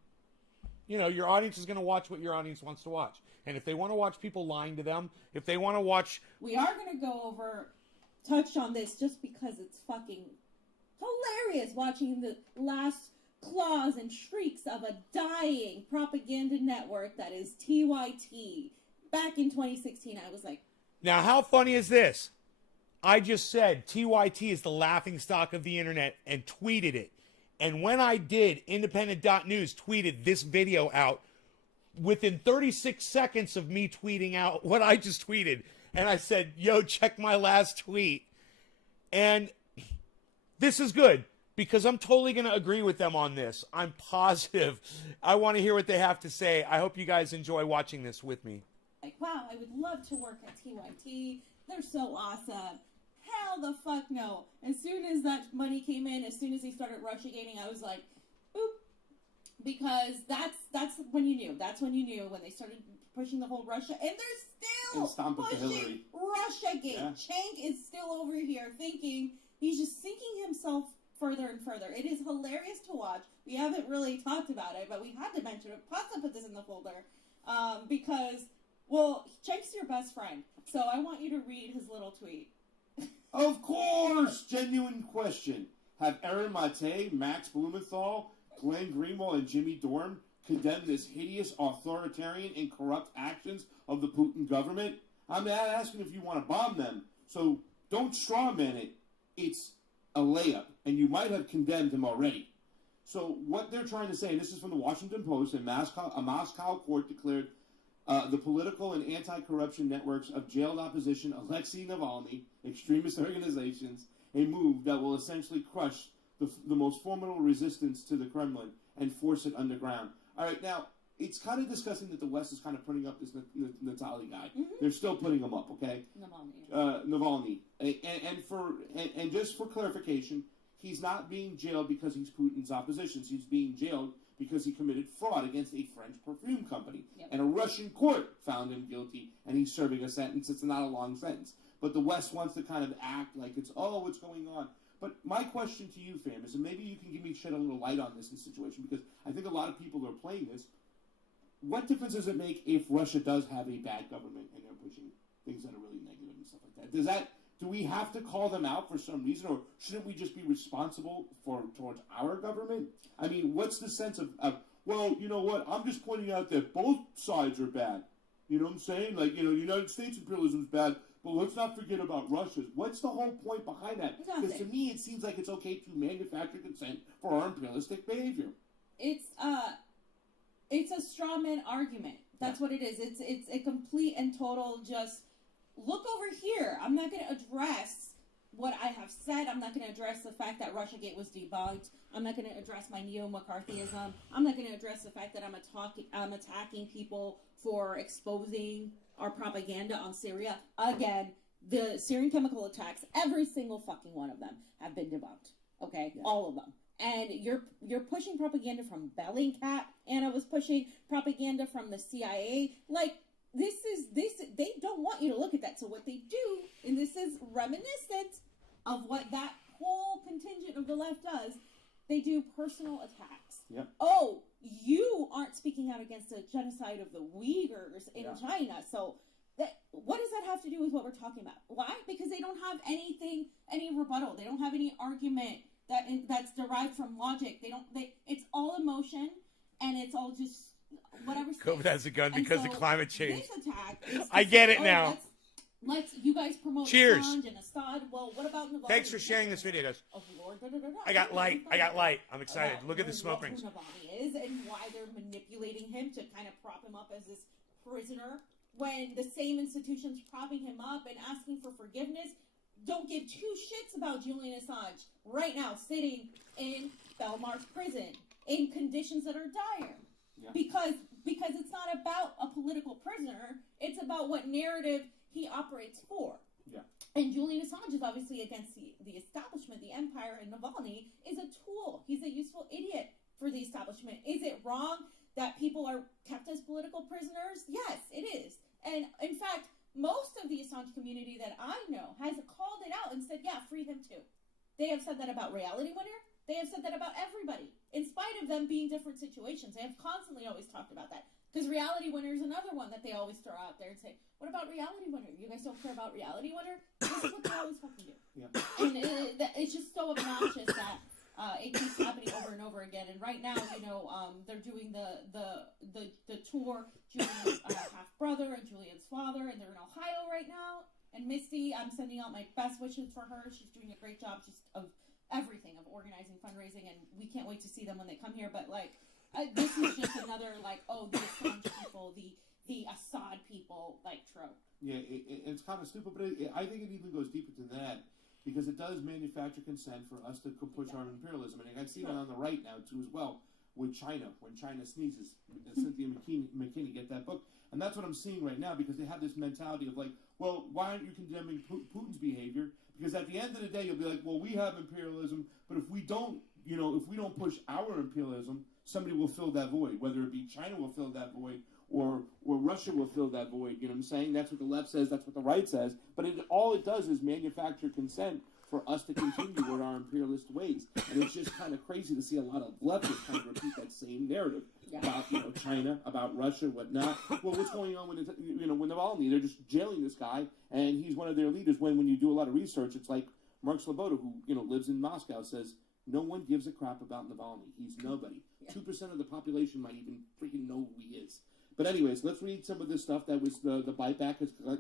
You know, your audience is going to watch what your audience wants to watch, and if they want to watch people lying to them, if they want to watch, we are going to touch on this just because it's fucking hilarious watching the last claws and shrieks of a dying propaganda network that is TYT. Back in 2016, I was like... Now, how funny is this? I just said TYT is the laughing stock of the internet and tweeted it. And when I did, Independent.News tweeted this video out within 36 seconds of me tweeting out what I just tweeted. And I said, yo, check my last tweet. And this is good because I'm totally going to agree with them on this. I'm positive. I want to hear what they have to say. I hope you guys enjoy watching this with me. Like, wow, I would love to work at TYT. They're so awesome. Hell the fuck no. As soon as that money came in, as soon as they started Russiagating, I was like, boop. Because that's when you knew. That's when you knew when they started pushing the whole Russia. And they're still pushing Russiagate. Yeah. Cenk is still over here thinking he's just sinking himself further and further. It is hilarious to watch. We haven't really talked about it, but we had to mention it. Pasta put this in the folder because, well, Cenk's your best friend. So I want you to read his little tweet. Of course! Genuine question. Have Aaron Mate, Max Blumenthal, Glenn Greenwald, and Jimmy Dorn condemned this hideous authoritarian and corrupt actions of the Putin government? I'm not asking if you want to bomb them, so don't strawman it. It's a layup, and you might have condemned him already. So what they're trying to say, and this is from the Washington Post, a Moscow court declared the political and anti-corruption networks of jailed opposition Alexei Navalny, extremist organizations, a move that will essentially crush the most formidable resistance to the Kremlin and force it underground. All right, now, it's kind of disgusting that the West is kind of putting up this Navalny guy. Mm-hmm. They're still putting him up, okay? Navalny. And just for clarification, he's not being jailed because he's Putin's opposition. He's being jailed because he committed fraud against a French perfume company. Yep. And a Russian court found him guilty, and he's serving a sentence. It's not a long sentence. But the West wants to kind of act like it's, oh, what's going on? But my question to you, fam, is, and maybe you can shed a little light on this situation, because I think a lot of people are playing this. What difference does it make if Russia does have a bad government and they're pushing things that are really negative and stuff like that? Do we have to call them out for some reason, or shouldn't we just be responsible towards our government? I mean, what's the sense of, well, you know what, I'm just pointing out that both sides are bad. You know what I'm saying? Like, the United States imperialism is bad, but let's not forget about Russia's. What's the whole point behind that? Because to me, it seems like it's okay to manufacture consent for our imperialistic behavior. It's a straw man argument. That's what it is. It's a complete and total just look over here. I'm not going to address what I have said. I'm not going to address the fact that Russiagate was debunked. I'm not going to address my neo-McCarthyism. I'm not going to address the fact that I'm attacking people for exposing our propaganda on Syria. Again, the Syrian chemical attacks, every single fucking one of them have been debunked. Okay? Yeah. All of them. And you're pushing propaganda from Bellingcat. Anna was pushing propaganda from the CIA. Like, they don't want you to look at that. So what they do, and this is reminiscent of what that whole contingent of the left does, they do personal attacks. Yep. Oh, you aren't speaking out against the genocide of the Uyghurs in China. So what does that have to do with what we're talking about? Why? Because they don't have any rebuttal. They don't have any argument that's derived from logic. It's all emotion, and it's all just whatever. COVID has a gun because of climate change. This attack is I get it now. Let's you guys promote Cheers. Assange and Assad. Well, what about Navalny? Thanks for sharing this video, guys. Oh, Lord, da, da, da, da. I got light. I'm excited. Look at the smoke rings. Who Navalny is and why they're manipulating him to kind of prop him up as this prisoner when the same institutions propping him up and asking for forgiveness don't give two shits about Julian Assange right now sitting in Belmarsh prison in conditions that are dire. Yeah. Because it's not about a political prisoner, it's about what narrative he operates for. Yeah. And Julian Assange is obviously against the establishment, the empire, and Navalny is a tool. He's a useful idiot for the establishment. Is it wrong that people are kept as political prisoners? Yes, it is. And in fact, most of the Assange community that I know has called it out and said, yeah, free him too. They have said that about Reality Winner. They have said that about everybody, in spite of them being different situations. They have constantly always talked about that. Because Reality Winner is another one that they always throw out there and say, what about Reality Winner? You guys don't care about Reality Winner? This is what they always fucking do. Yeah. And it's just so obnoxious that it keeps happening over and over again. And right now, they're doing the tour, Julian's half-brother and Julian's father, and they're in Ohio right now. And Misty, I'm sending out my best wishes for her. She's doing a great job of everything, of organizing, fundraising, and we can't wait to see them when they come here. But, this is just another, the Assange people, the Assad people, trope. Yeah, it's kind of stupid, but I think it even goes deeper than that, because it does manufacture consent for us to push our imperialism. And I've seen it on the right now, too, as well, with China, when China sneezes. Cynthia McKinney, get that book. And that's what I'm seeing right now, because they have this mentality of well, why aren't you condemning Putin's behavior? Because at the end of the day, you'll be like, well, we have imperialism, but if we don't push our imperialism, somebody will fill that void. Whether it be China will fill that void, or Russia will fill that void. You know what I'm saying? That's what the left says. That's what the right says. But all it does is manufacture consent for us to continue with our imperialist ways. And it's just kind of crazy to see a lot of leftists kind of repeat that same narrative about China, about Russia, whatnot. Well, what's going on with with Navalny? They're just jailing this guy, and he's one of their leaders. When you do a lot of research, it's like Mark Sloboda, who lives in Moscow, says no one gives a crap about Navalny. He's nobody. 2% of the population might even freaking know who he is. But anyways, let's read some of this stuff that was the bite back.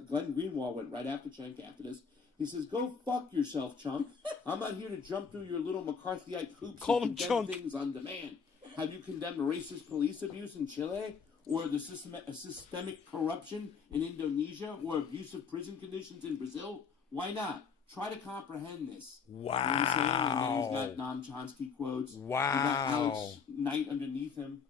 Glenn Greenwald went right after Cenk after this. He says, go fuck yourself, chump. I'm not here to jump through your little McCarthyite hoops and condemn things on demand. Have you condemned racist police abuse in Chile? Or the systemic corruption in Indonesia? Or abusive prison conditions in Brazil? Why not? Try to comprehend this. Wow. And then he's got Noam Chomsky quotes. Wow. He's got Alex Knight underneath him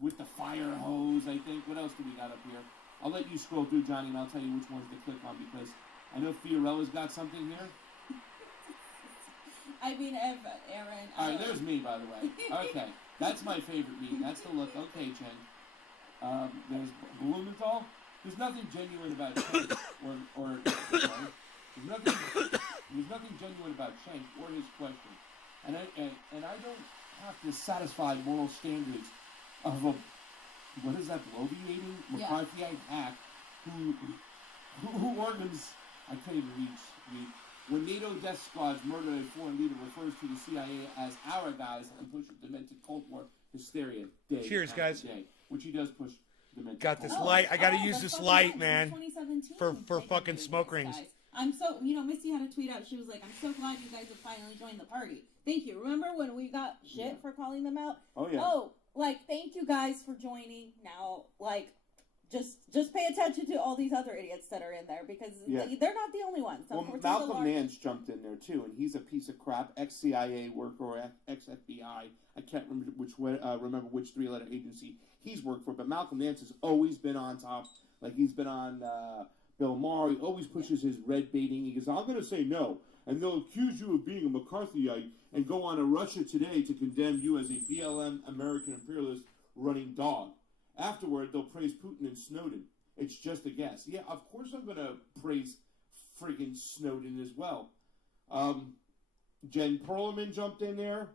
with the fire hose, I think. What else do we got up here? I'll let you scroll through, Johnny, and I'll tell you which ones to click on, because I know Fiorella's got something here. I mean, Aaron. All right, there's me, by the way. Okay, that's my favorite meme. That's the look. Okay, Chen. There's Blumenthal. There's nothing genuine about Chen there's nothing genuine about Chen or his question. And I don't have to satisfy moral standards of a, what is that, bloviating McCarthyite hack who organs, I can't even reach. When NATO death squads murder a foreign leader refers to the CIA as our guys and pushes demented Cold War hysteria day. Cheers, guys. Day, which he does push demented. Got this light. I got to use this light, man. 2017. For fucking smoke rings. Guys. I'm so, Misty had a tweet out. She was like, I'm so glad you guys have finally joined the party. Thank you. Remember when we got shit for calling them out? Oh, yeah. Oh, thank you guys for joining. Now, just just pay attention to all these other idiots that are in there because Yeah. they're not the only ones. Well, Unfortunately, the Malcolm large- Nance jumped in there too, and he's a piece of crap, ex-CIA worker or ex-FBI. I can't remember which three-letter agency he's worked for, but Malcolm Nance has always been on top. Like he's been on Bill Maher. He always pushes his red baiting. He goes, "I'm going to say no, and they'll accuse you of being a McCarthyite and go on to Russia Today to condemn you as a BLM American imperialist running dog. Afterward, they'll praise Putin and Snowden. It's just a guess." Yeah, of course I'm going to praise friggin' Snowden as well. Jen Perlman jumped in there.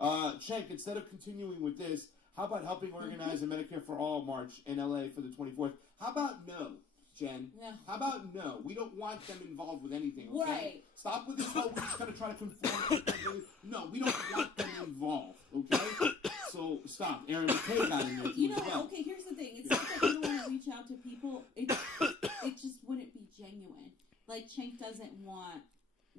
Cenk, instead of continuing with this, how about helping organize a Medicare for All march in LA for the 24th? How about no, Jen? Yeah. How about no? We don't want them involved with anything, okay? Right. Stop with this whole, we're just going to try to conform. No, we don't want them involved, okay? So stop. Aaron McKay got in there too You know, as well. okay, here's the thing. It's not that you don't want to reach out to people. It just wouldn't be genuine. Like, Cenk doesn't want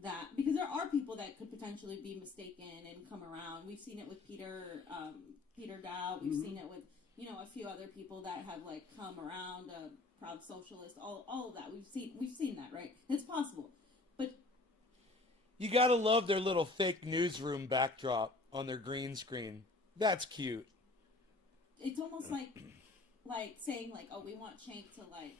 that. Because there are people that could potentially be mistaken and come around. We've seen it with Peter Dow. We've seen it with, a few other people that have, like, come around, Proud Socialist, all of that. We've seen that, right? It's possible. But You gotta love their little fake newsroom backdrop on their green screen. That's cute. it's almost like saying, like, oh, we want Cenk to, like,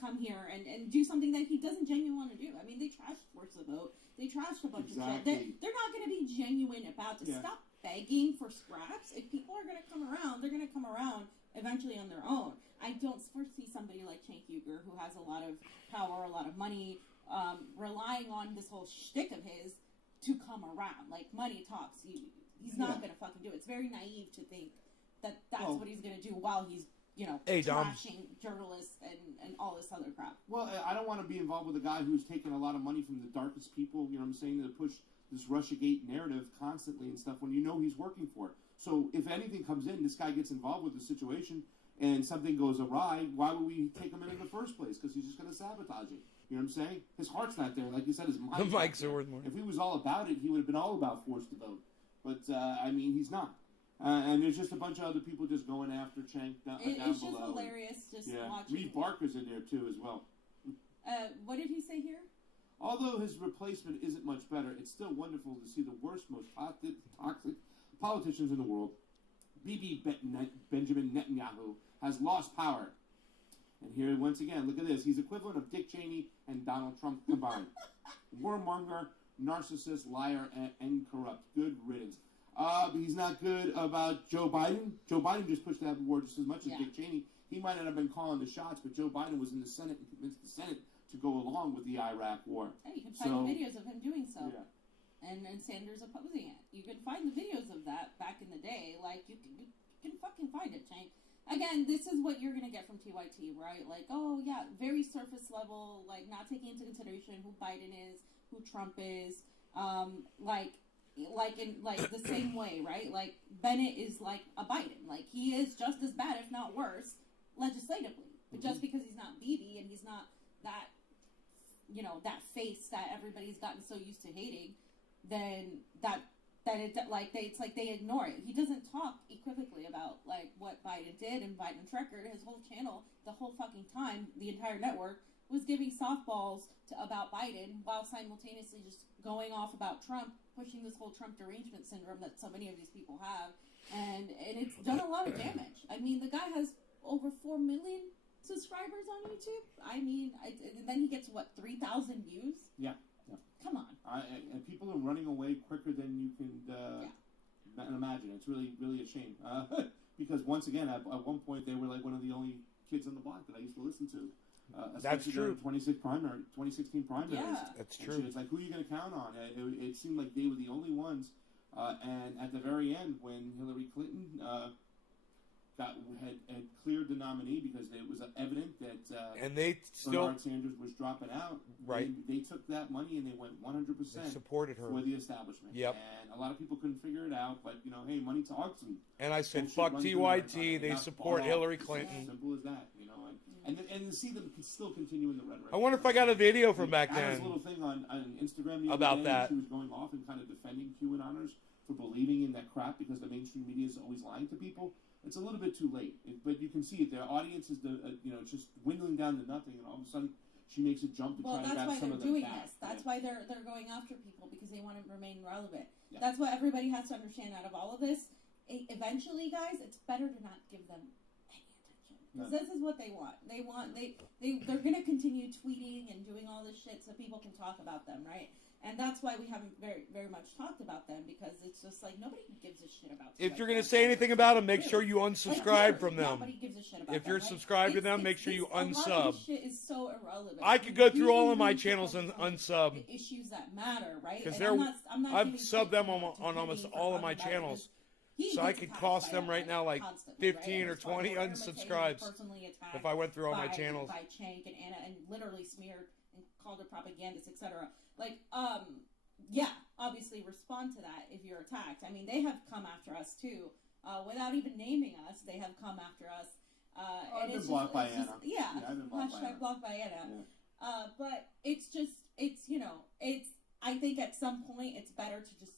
come here and do something that he doesn't genuinely want to do. I mean, they trashed Force the Vote. They trashed a bunch of shit. They're not going to be genuine about it. Yeah. Stop begging for scraps. If people are going to come around, they're going to come around eventually on their own. I don't foresee somebody like Cenk Uygur, who has a lot of power, a lot of money, relying on this whole shtick of his to come around. Like, money talks. He's not going to fucking do it. It's very naive to think that that's what he's going to do while he's, Hey, Dom. trashing journalists and all this other crap. Well, I don't want to be involved with a guy who's taken a lot of money from the darkest people, you know what I'm saying, to push this Russiagate narrative constantly and stuff when you know he's working for it. So if anything comes in, this guy gets involved with the situation and something goes awry, why would we take him in the first place? Because he's just going to sabotage it. You know what I'm saying? His heart's not there. Like you said, his mind's The not mics there. are worth more. If he was all about it, he would have been all about Force the Vote. But, I mean, he's not. And there's just a bunch of other people just going after Cenk down It's below. just hilarious just Yeah, watching. Reeve Barker's in there too as well. What did he say here? Although his replacement isn't much better, it's still wonderful to see the worst, most toxic politicians in the world. Benjamin Netanyahu has lost power. And here, once again, look at this. He's equivalent of Dick Cheney and Donald Trump combined. Warmonger, narcissist, liar, and corrupt. Good riddance. He's not good about Joe Biden. Joe Biden just pushed that war just as much as Dick Cheney. He might not have been calling the shots, but Joe Biden was in the Senate and convinced the Senate to go along with the Iraq war. Hey, you can find videos of him doing so. Yeah. And Sanders opposing it. You can find the videos of that back in the day. Like, you can fucking find it, Cenk. Again, this is what you're going to get from TYT, right? Like, oh, yeah, very surface level, like, not taking into consideration who Biden is, who Trump is, like in the same way, right? Like, Bennett is like a Biden. Like, he is just as bad, if not worse, legislatively. But just because he's not Bibi and he's not that, that face that everybody's gotten so used to hating, then it's like they ignore it. He doesn't talk equivocally about, like, what Biden did and Biden's record. His whole channel, the whole fucking time, the entire network, was giving softballs about Biden while simultaneously just going off about Trump, pushing this whole Trump derangement syndrome that so many of these people have. And it's done a lot of damage. I mean, the guy has over 4 million subscribers on YouTube. I mean, and then he gets, 3,000 views? Yeah. Come on. And people are running away quicker than you can imagine. It's really, really a shame. Because once again, at one point, they were like one of the only kids on the block that I used to listen to. That's true. 2016 primaries. Yeah. That's And true. shit. It's like, who are you going to count on? It seemed like they were the only ones. And at the very end, when Hillary Clinton had cleared the nominee because it was evident that And they still Bernard Sanders was dropping out, Right. They took that money and they went 100% supported her. for the establishment. Yep. And a lot of people couldn't figure it out, but hey, money talks. And I said, bullshit fuck runs in TYT. America. They Not support bought Hillary off. Clinton. It's simple as that, and to see them still continue in the rhetoric. I wonder if I got a video from back Anna's then. little thing on Instagram the About other day, that. she was going off and kind of defending QAnoners for believing in that crap because the mainstream media is always lying to people. it's a little bit too late. But you can see it. Their audience is just dwindling down to nothing, and all of a sudden she makes a jump to Well, try to that's grab why some they're of them doing back. this. That's why they're going after people, because they want to remain relevant. Yeah. That's what everybody has to understand out of all of this. Eventually, guys, it's better to not give them any attention, because this is what they want. They're going to continue tweeting and doing all this shit so people can talk about them, right? And that's why we haven't very, very much talked about them, because it's just like nobody gives a shit about them. If you're going to say anything about them, make sure you unsubscribe from them. Nobody gives a shit about If them, you're right? subscribed to them, make sure you A lot of unsub. this shit is so irrelevant. I could go through all of my Really channels and focus unsub. on the issues that matter, right? Because And I'm not I've giving subbed shit them to on Jimmy almost for all of talking my about it, channels. because he So I gets could attacked cost by them that, right now like constantly, 15 right? or As far 20 as Aaron Matei was unsubscribes personally attacked if I went through all my by channels. Chank and Anna, and literally smeared and called her propagandist, etc. Like, yeah, obviously respond to that if you're attacked. I mean, they have come after us too, without even naming us. They have come after us. I've and been it's blocked by just, Anna. yeah, I've been blocked by Anna. hashtag blocked by Anna. Yeah. But it's I think at some point it's better to just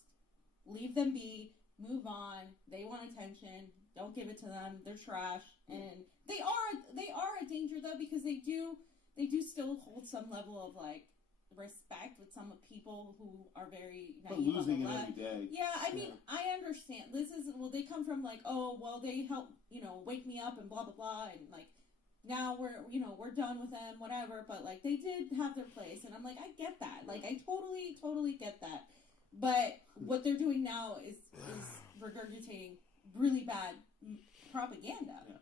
leave them be, move on. They want attention. Don't give it to them. They're trash, and they are a danger though, because they do still hold some level of like respect with some people who are very But naive on losing the it left. every day. Yeah, I mean, I understand. They come from like, oh, well, they help, wake me up and blah, blah, blah. And like, now we're done with them, whatever. But like, they did have their place. And I'm like, I get that. Like, I totally, totally get that. But what they're doing now is regurgitating really bad propaganda. Yeah.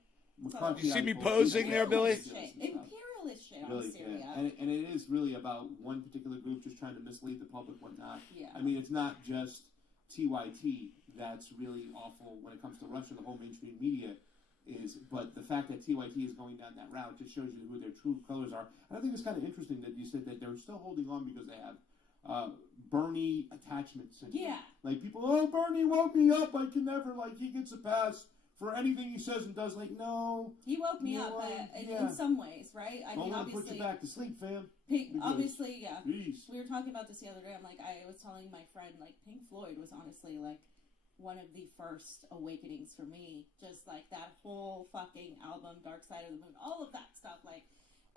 So- McCarthy You see me article- posing there, Billy? Imperialist shit on Really, Syria. yeah. And it is really about one particular group just trying to mislead the public, whatnot. Yeah. I mean, it's not just TYT that's really awful when it comes to Russia. The whole mainstream media is, but the fact that TYT is going down that route just shows you who their true colors are. And I think it's kind of interesting that you said that they're still holding on because they have Bernie attachment syndrome. Yeah. Like people, oh, Bernie woke me up. I can never, like, he gets a pass for anything he says and does. Like, no. He woke me You know up what? in Yeah. some ways, right? I I'm mean, gonna put obviously, you back to sleep, fam. Pink, obviously, yeah. Jeez. We were talking about this the other day. I was telling my friend, like, Pink Floyd was honestly, like, one of the first awakenings for me. Just, like, that whole fucking album, Dark Side of the Moon, all of that stuff. Like,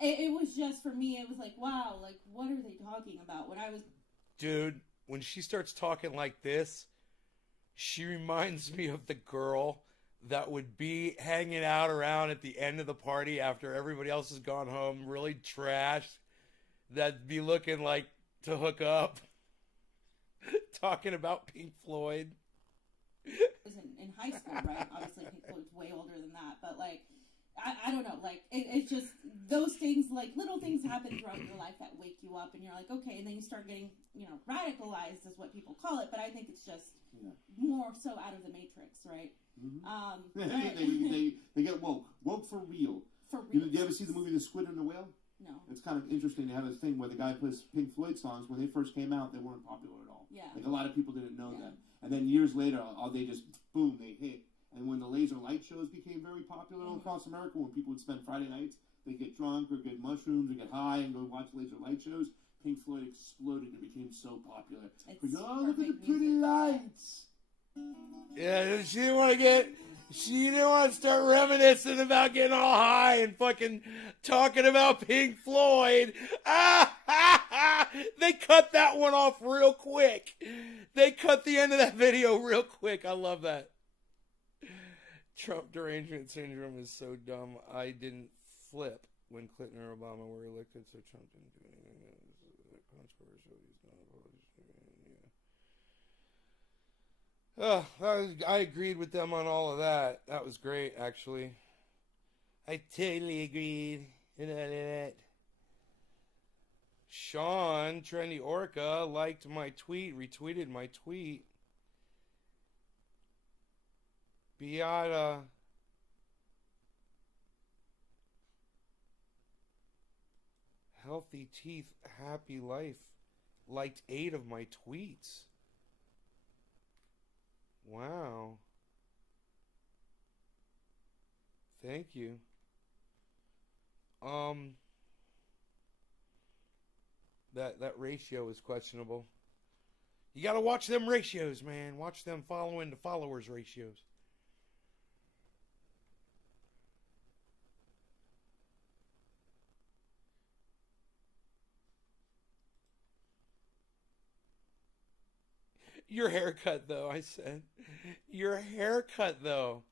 it was just, for me, it was like, wow, like, what are they talking about? When I was... Dude, when she starts talking like this, she reminds me of the girl that would be hanging out around at the end of the party after everybody else has gone home, really trashed, that'd be looking like to hook up, talking about Pink Floyd. was in high school, right? Obviously, Pink Floyd's way older than that, but like, I don't know, like it's just those things, like little things happen throughout your life that wake you up, and you're like, okay, and then you start getting, radicalized is what people call it, but I think it's just more so out of the matrix, right? Mm-hmm. They get woke for real. For You, real. you ever see the movie The Squid and the Whale? No. It's kind of interesting to have this thing where the guy plays Pink Floyd songs. When they first came out, they weren't popular at all. Yeah. Like a lot of people didn't know Yeah. that. And then years later, they just boom, they hit. And when the laser light shows became very popular all across America, when people would spend Friday nights, they get drunk or get mushrooms or get high and go watch laser light shows. Pink Floyd exploded and became so popular. It's Because, oh, look at the perfect pretty music. lights. Yeah, she didn't want to start reminiscing about getting all high and fucking talking about Pink Floyd. They cut that one off real quick. They cut the end of that video real quick. I love that. Trump derangement syndrome is so dumb. I didn't flip when Clinton or Obama were elected, so Trump didn't do anything. Controversial. He's not I agreed with them on all of that. That was great, actually. I totally agreed. Sean, Trendy Orca, liked my tweet, retweeted my tweet. Beata. Healthy teeth, happy life. Liked 8 of my tweets. Wow. Thank you. That ratio is questionable. You gotta watch them ratios, man. Watch them following the followers ratios. Your haircut, though, I said. Your haircut, though.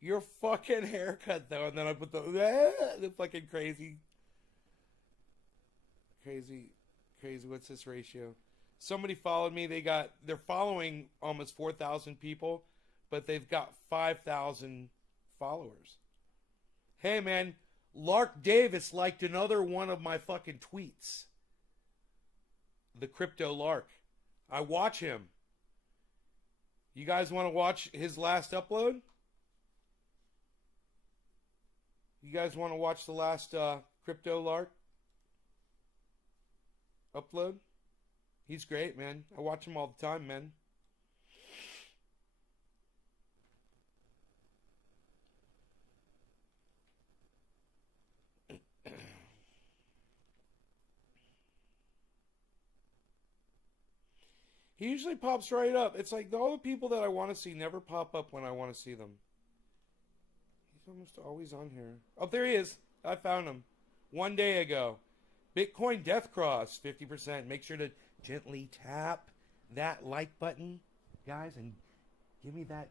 Your fucking haircut, though. And then I put the fucking crazy, what's this ratio? Somebody followed me. They're following almost 4,000 people, but they've got 5,000 followers. Hey, man, Lark Davis liked another one of my fucking tweets. The Crypto Lark. I watch him. You guys want to watch his last upload? You guys want to watch the last Crypto Lark upload? He's great, man. I watch him all the time, man. He usually pops right up. It's like all the people that I want to see never pop up when I want to see them. He's almost always on here. Oh, there he is. I found him. 1 day ago. Bitcoin Death Cross, 50%. Make sure to gently tap that like button, guys, and give me that.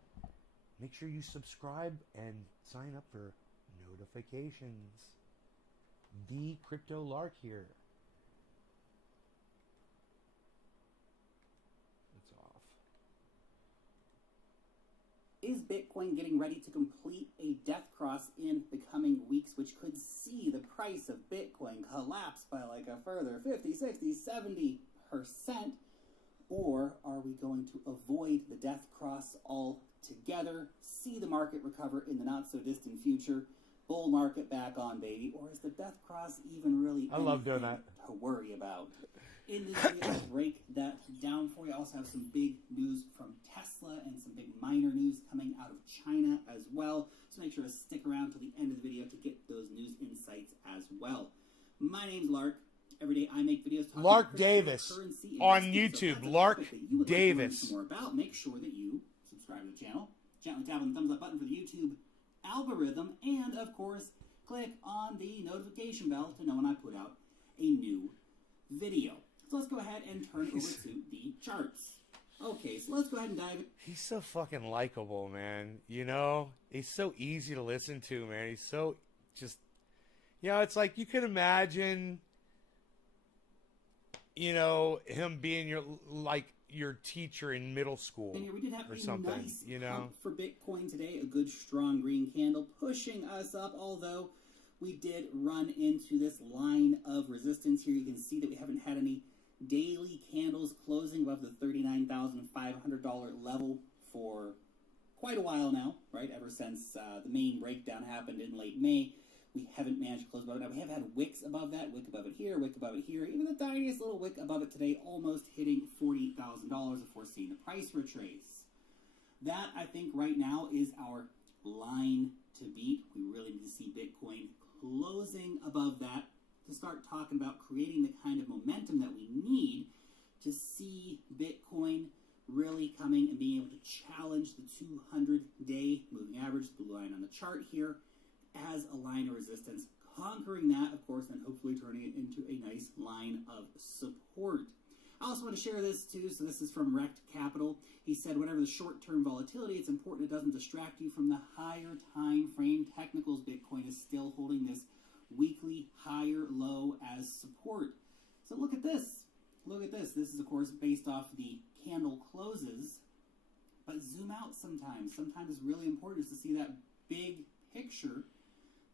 Make sure you subscribe and sign up for notifications. The Crypto Lark here. Is Bitcoin getting ready to complete a death cross in the coming weeks, which could see the price of Bitcoin collapse by like a further 50, 60, 70%? Or are we going to avoid the death cross altogether, see the market recover in the not-so-distant future, bull market back on, baby? Or is the death cross even really I love doing that. to worry about? In this video, I'll break that down for you. I also have some big news from Tesla and some big miner news coming out of China as well. So make sure to stick around till the end of the video to get those news insights as well. My name's Lark. Every day I make videos talking Lark about Davis cryptocurrency on investing. YouTube. So if that's a Lark topic that you would like to learn Davis. more about, make sure that you subscribe to the channel. Gently tap on the thumbs up button for the YouTube algorithm. And, of course, click on the notification bell to know when I put out a new video. So let's go ahead and turn over to the charts. Okay, so let's go ahead and dive in. He's so fucking likable, man. You know? He's so easy to listen to, man. He's so just... You know, it's like you can imagine, you know, him being your teacher in middle school And here we did have or a something, nice you know? pump for Bitcoin today. A good strong green candle pushing us up, although we did run into this line of resistance here. You can see that we haven't had any daily candles closing above the $39,500 level for quite a while now, right? Ever since the main breakdown happened in late May, we haven't managed to close above it. Now, we have had wicks above that, wick above it here, wick above it here. Even the tiniest little wick above it today, almost hitting $40,000 before seeing the price retrace. That, I think, right now is our line to beat. We really need to see Bitcoin closing above that to start talking about creating the kind of momentum that we need to see Bitcoin really coming and being able to challenge the 200-day moving average, the blue line on the chart here, as a line of resistance, conquering that, of course, and hopefully turning it into a nice line of support. I also want to share this too, so this is from Rect Capital. He said, whatever the short-term volatility, it's important it doesn't distract you from the higher time frame technicals. Bitcoin is still holding this weekly higher low as support. So look at this. Look at this. This is, of course, based off the candle closes, but zoom out sometimes. Sometimes it's really important to see that big picture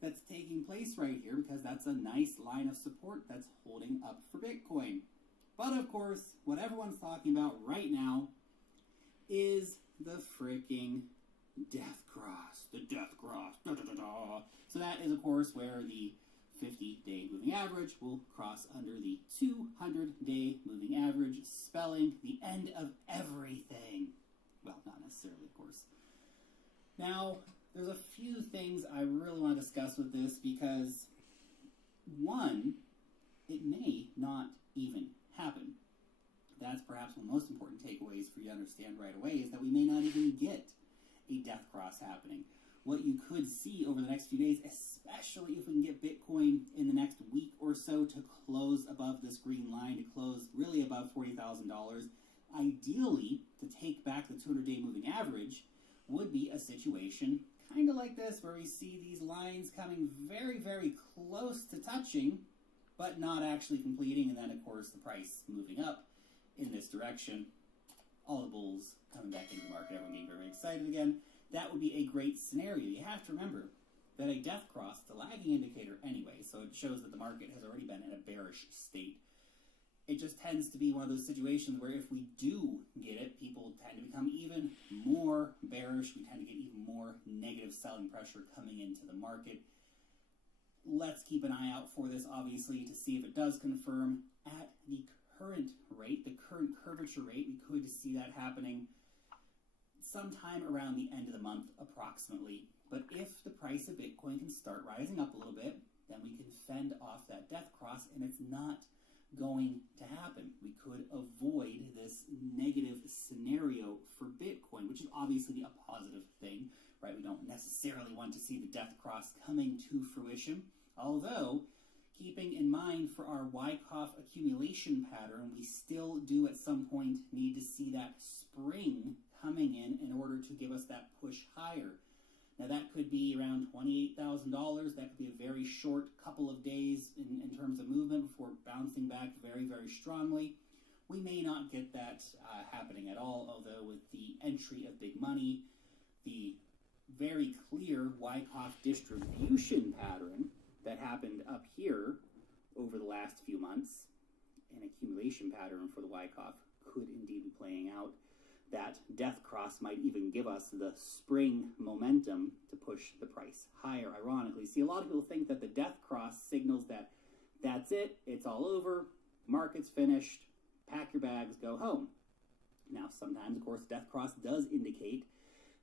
that's taking place right here, because that's a nice line of support that's holding up for Bitcoin. But of course, what everyone's talking about right now is the freaking death cross. The death cross. Da, da, da, da. So that is, of course, where the 50-day moving average will cross under the 200-day moving average, spelling the end of everything. Well, not necessarily, of course. Now, there's a few things I really want to discuss with this because, one, it may not even happen. That's perhaps one of the most important takeaways for you to understand right away, is that we may not even get a death cross happening. What you could see over the next few days, especially if we can get Bitcoin in the next week or so to close above this green line, to close really above $40,000, ideally, to take back the 200-day moving average would be a situation kind of like this, where we see these lines coming very, very close to touching, but not actually completing, and then, of course, the price moving up in this direction. All the bulls coming back into the market, everyone getting very excited again. That would be a great scenario. You have to remember that a death cross, the lagging indicator anyway, so it shows that the market has already been in a bearish state. It just tends to be one of those situations where if we do get it, people tend to become even more bearish. We tend to get even more negative selling pressure coming into the market. Let's keep an eye out for this, obviously, to see if it does confirm at the current rate, the current curvature rate. We could see that happening sometime around the end of the month, approximately. But if the price of Bitcoin can start rising up a little bit, then we can fend off that death cross, and it's not going to happen. We could avoid this negative scenario for Bitcoin, which is obviously a positive thing, right? We don't necessarily want to see the death cross coming to fruition, although keeping in mind for our Wyckoff accumulation pattern, we still do at some point need to see that spring coming in order to give us that push higher. Now that could be around $28,000. That could be a very short couple of days in terms of movement before bouncing back very, very strongly. We may not get that happening at all, although with the entry of big money, the very clear Wyckoff distribution pattern that happened up here over the last few months, an accumulation pattern for the Wyckoff could indeed be playing out. That death cross might even give us the spring momentum to push the price higher, ironically. See, a lot of people think that the death cross signals that that's it, it's all over, market's finished, pack your bags, go home. Now, sometimes, of course, death cross does indicate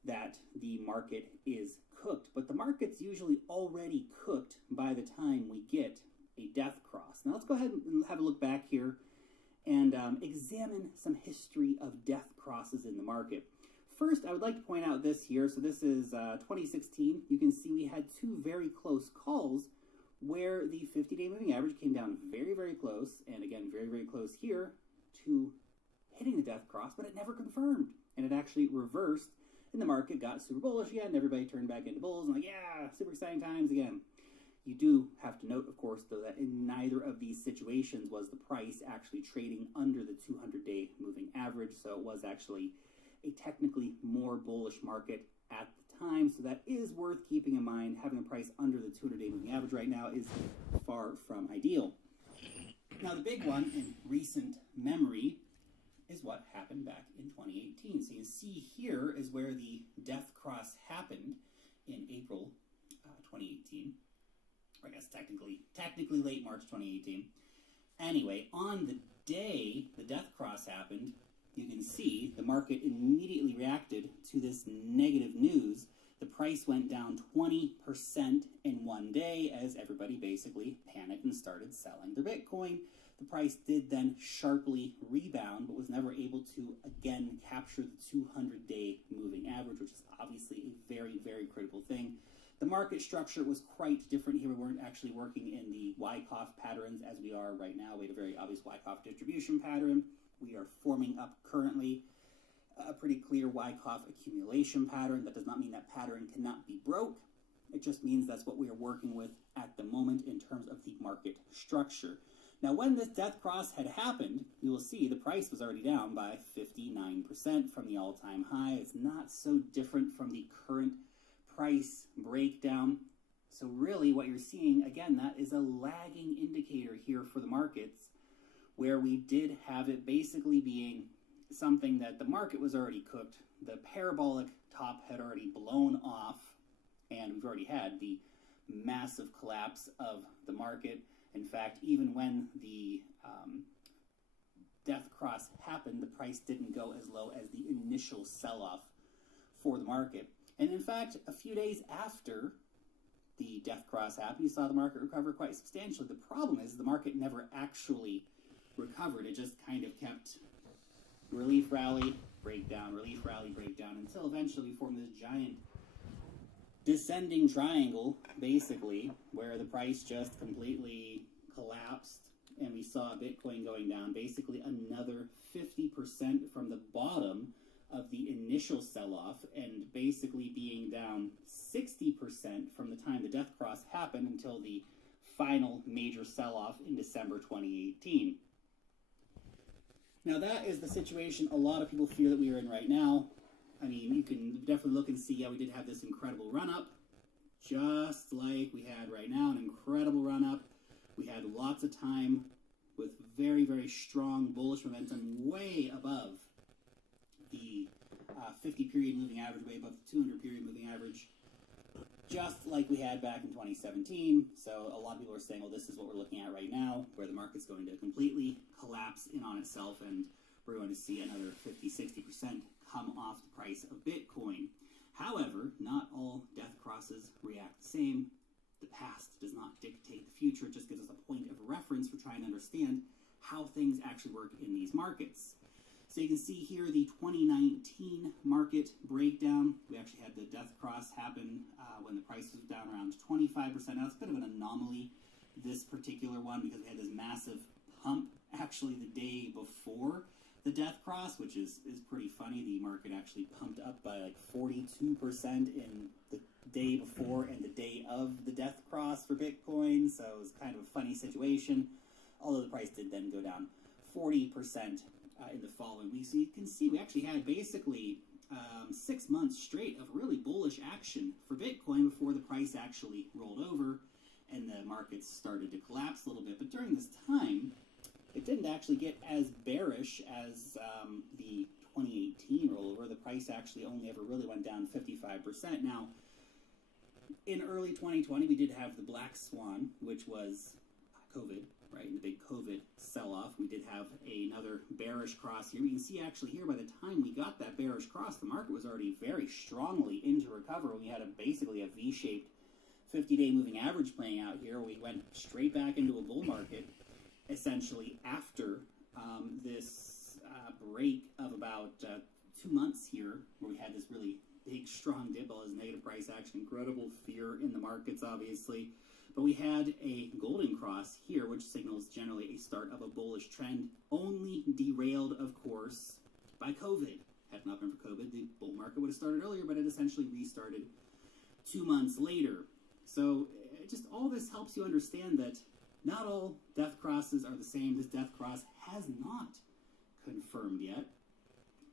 that the market is cooked, but the market's usually already cooked by the time we get a death cross. Now, let's go ahead and have a look back here and examine some history of death crosses in the market. First, I would like to point out this here. So this is 2016. You can see we had two very close calls where the 50-day moving average came down very, very close, and again, very, very close here to hitting the death cross, but it never confirmed. And it actually reversed, and the market got super bullish again, and everybody turned back into bulls, and like, yeah, super exciting times again. You do have to note, of course, though, that in neither of these situations was the price actually trading under the 200-day moving average, so it was actually a technically more bullish market at the time, so that is worth keeping in mind. Having a price under the 200-day moving average right now is far from ideal. Now, the big one in recent memory is what happened back in 2018. So you can see here is where the death cross happened in April 2018. I guess technically late March 2018. Anyway, on the day the death cross happened, you can see the market immediately reacted to this negative news. The price went down 20% in one day as everybody basically panicked and started selling their Bitcoin. The price did then sharply rebound, but was never able to again capture the 200-day moving average, which is obviously a very, very critical thing. The market structure was quite different here. We weren't actually working in the Wyckoff patterns as we are right now. We had a very obvious Wyckoff distribution pattern. We are forming up currently a pretty clear Wyckoff accumulation pattern. That does not mean that pattern cannot be broke. It just means that's what we are working with at the moment in terms of the market structure. Now, when this death cross had happened, you will see the price was already down by 59% from the all-time high. It's not so different from the current price breakdown. So really what you're seeing, again, that is a lagging indicator here for the markets, where we did have it basically being something that the market was already cooked. The parabolic top had already blown off, and we've already had the massive collapse of the market. In fact, even when the death cross happened, the price didn't go as low as the initial sell-off for the market. And in fact, a few days after the death cross happened, you saw the market recover quite substantially. The problem is the market never actually recovered. It just kind of kept relief rally, breakdown, relief rally, breakdown, until eventually we formed this giant descending triangle, basically, where the price just completely collapsed and we saw Bitcoin going down basically another 50% from the bottom of the initial sell-off, and basically being down 60% from the time the death cross happened until the final major sell-off in December 2018. Now that is the situation a lot of people fear that we are in right now. I mean, you can definitely look and see, yeah, we did have this incredible run-up, just like we had right now, an incredible run-up. We had lots of time with very, very strong bullish momentum way above the 50-period moving average, way above the 200-period moving average, just like we had back in 2017. So a lot of people are saying, well, this is what we're looking at right now, where the market's going to completely collapse in on itself, and we're going to see another 50-60% come off the price of Bitcoin. However, not all death crosses react the same. The past does not dictate the future. It just gives us a point of reference for trying to understand how things actually work in these markets. So you can see here the 2019 market breakdown. We actually had the death cross happen when the price was down around 25%. Now it's a bit of an anomaly, this particular one, because we had this massive pump actually the day before the death cross, which is pretty funny. The market actually pumped up by like 42% in the day before and the day of the death cross for Bitcoin. So it was kind of a funny situation, although the price did then go down 40% in the following week. So you can see we actually had basically 6 months straight of really bullish action for Bitcoin before the price actually rolled over and the markets started to collapse a little bit. But during this time, it didn't actually get as bearish as the 2018 rollover. The price actually only ever really went down 55%. Now, in early 2020, we did have the black swan, which was COVID, right? The big COVID sell-off. We did have another bearish cross here. You can see actually here, by the time we got that bearish cross, the market was already very strongly into recovery. We had basically a V-shaped 50-day moving average playing out here. We went straight back into a bull market, essentially after this break of about 2 months here, where we had this really big, strong dip, all this negative price action, incredible fear in the markets, obviously. But we had a golden cross here, which signals generally a start of a bullish trend, only derailed, of course, by COVID. Had it not been for COVID, the bull market would have started earlier, but it essentially restarted 2 months later. So just all this helps you understand that not all death crosses are the same. This death cross has not confirmed yet.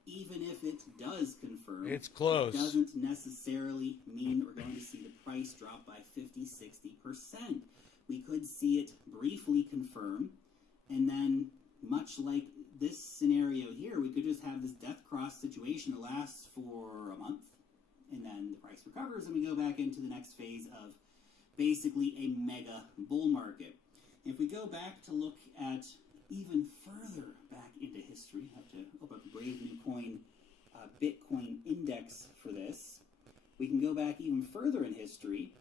Even if it does confirm, It's close. It doesn't necessarily mean we're going to see the price drop by 50-60%. We could see it briefly confirm, and then much like this scenario here, we could just have this death cross situation that lasts for a month, and then the price recovers, and we go back into the next phase of basically a mega bull market. If we go back to look at even further back into history, I have to open up the Brave New Coin Bitcoin index for this. We can go back even further in history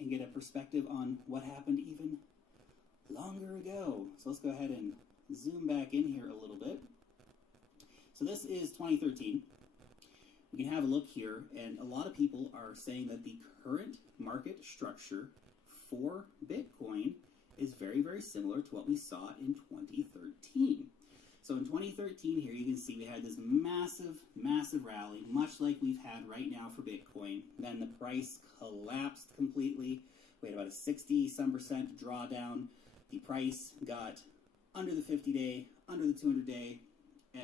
and get a perspective on what happened even longer ago. So let's go ahead and zoom back in here a little bit. So this is 2013. We can have a look here, and a lot of people are saying that the current market structure for Bitcoin is very, very similar to what we saw in 2013. So in 2013 here, you can see we had this massive, massive rally, much like we've had right now for Bitcoin. Then the price collapsed completely. We had about a 60-some% drawdown. The price got under the 50-day, under the 200-day,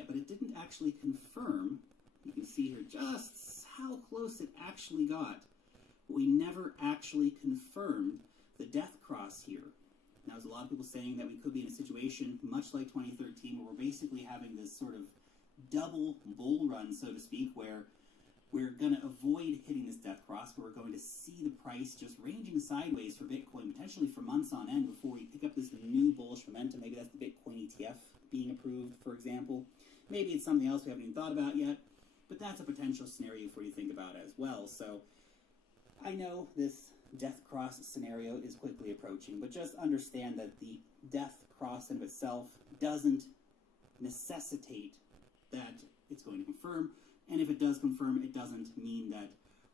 but it didn't actually confirm. You can see here just how close it actually got. But we never actually confirmed the death cross here. Now, there's a lot of people saying that we could be in a situation much like 2013, where we're basically having this sort of double bull run, so to speak, where we're going to avoid hitting this death cross, but we're going to see the price just ranging sideways for Bitcoin, potentially for months on end, before we pick up this new bullish momentum. Maybe that's the Bitcoin ETF being approved, for example. Maybe it's something else we haven't even thought about yet, but that's a potential scenario for you to think about as well. So I know this death cross scenario is quickly approaching, but just understand that the death cross in of itself doesn't necessitate that it's going to confirm, and if it does confirm, it doesn't mean that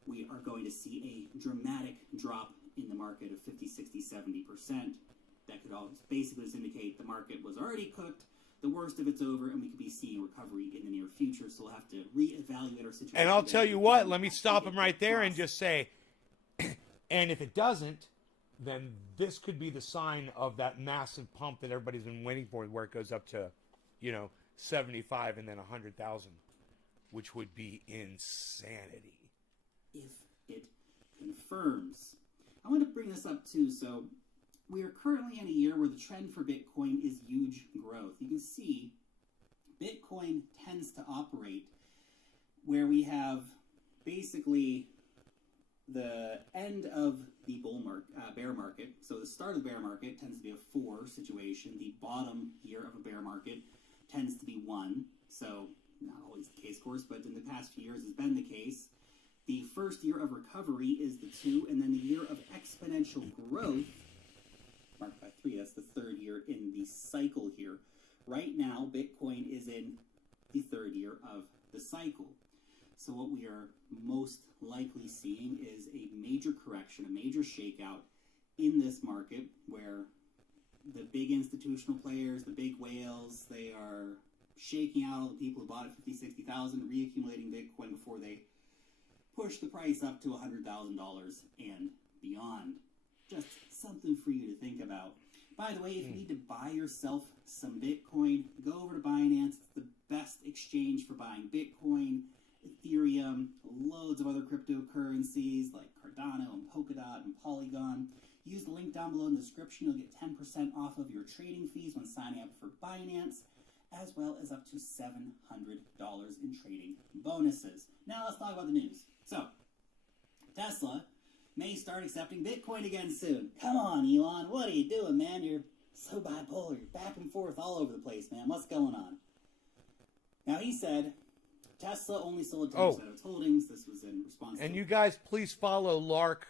we are going to see a dramatic drop in the market of 50, 60, 70%. that could all basically just indicate the market was already cooked, the worst of it's over, and we could be seeing recovery in the near future. So we'll have to reevaluate our situation. And I'll tell you what, let me stop him right there and just say, and if it doesn't, then this could be the sign of that massive pump that everybody's been waiting for, where it goes up to, 75 and then 100,000, which would be insanity. If it confirms. I want to bring this up too. So we are currently in a year where the trend for Bitcoin is huge growth. You can see Bitcoin tends to operate where we have basically the end of the bear market. So the start of the bear market tends to be a 4 situation. The bottom year of a bear market tends to be 1. So not always the case, of course, but in the past few years has been the case. The first year of recovery is the 2, and then the year of exponential growth, marked by 3, that's the third year in the cycle here. Right now, Bitcoin is in the third year of the cycle. So what we are most likely seeing is a major correction, a major shakeout in this market where the big institutional players, the big whales, they are shaking out all the people who bought at 50, 60,000, reaccumulating Bitcoin before they push the price up to $100,000 and beyond. Just something for you to think about. By the way, if you need to buy yourself some Bitcoin, go over to Binance. It's the best exchange for buying Bitcoin, Ethereum, loads of other cryptocurrencies like Cardano and Polkadot and Polygon. Use the link down below in the description. You'll get 10% off of your trading fees when signing up for Binance, as well as up to $700 in trading bonuses. Now let's talk about the news. So, Tesla may start accepting Bitcoin again soon. Come on, Elon. What are you doing, man? You're so bipolar. You're back and forth all over the place, man. What's going on? Now, he said Tesla only sold 10% of its holdings. This was in response And to... you guys, please follow Lark.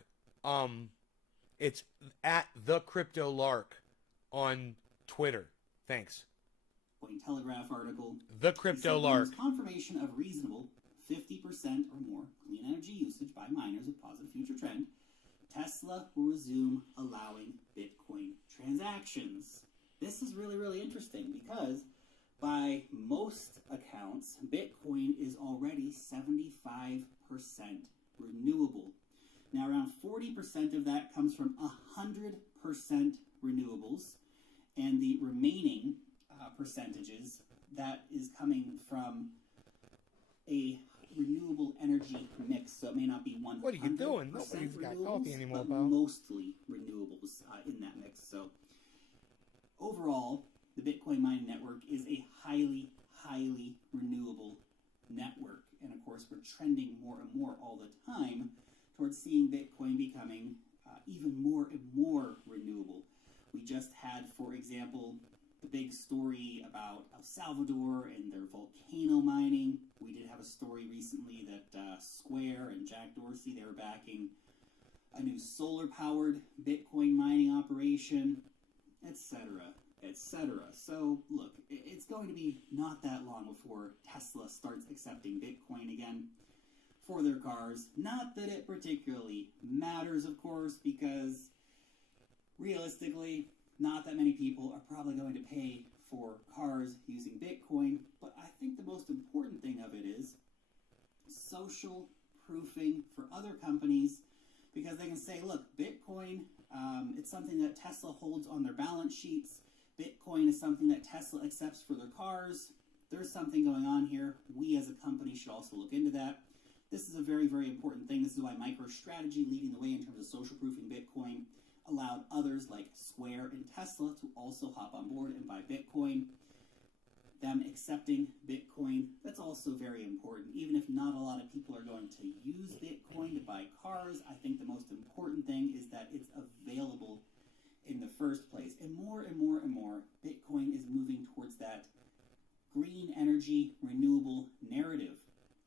It's at the Crypto Lark on Twitter. Thanks. Cointelegraph article. The Crypto Lark. Confirmation of reasonable 50% or more clean energy usage by miners with positive future trend. Tesla will resume allowing Bitcoin transactions. This is really, really interesting because by most accounts, Bitcoin is already 75% renewable. Now, around 40% of that comes from 100% renewables, and the remaining percentages, that is coming from a renewable energy mix. So it may not be 100% What are you doing? Nobody's got coffee anymore, but pal. mostly renewables in that mix. So overall, the Bitcoin mining network is a highly, highly renewable network. And of course, we're trending more and more all the time towards seeing Bitcoin becoming even more and more renewable. We just had, for example, the big story about El Salvador and their volcano mining. We did have a story recently that Square and Jack Dorsey, they were backing a new solar-powered Bitcoin mining operation, etc., etc. So, look, it's going to be not that long before Tesla starts accepting Bitcoin again for their cars. Not that it particularly matters, of course, because realistically, not that many people are probably going to pay for cars using Bitcoin, but I think the most important thing of it is social proofing for other companies, because they can say, look, Bitcoin, it's something that Tesla holds on their balance sheets. Bitcoin is something that Tesla accepts for their cars. There's something going on here. We as a company should also look into that. This is a very, very important thing. This is why MicroStrategy, leading the way in terms of social proofing Bitcoin, allowed others like Square and Tesla to also hop on board and buy Bitcoin. Them accepting Bitcoin, that's also very important. Even if not a lot of people are going to use Bitcoin to buy cars, I think the most important thing is that it's available in the first place. And more and more and more, Bitcoin is moving towards that green energy renewable narrative.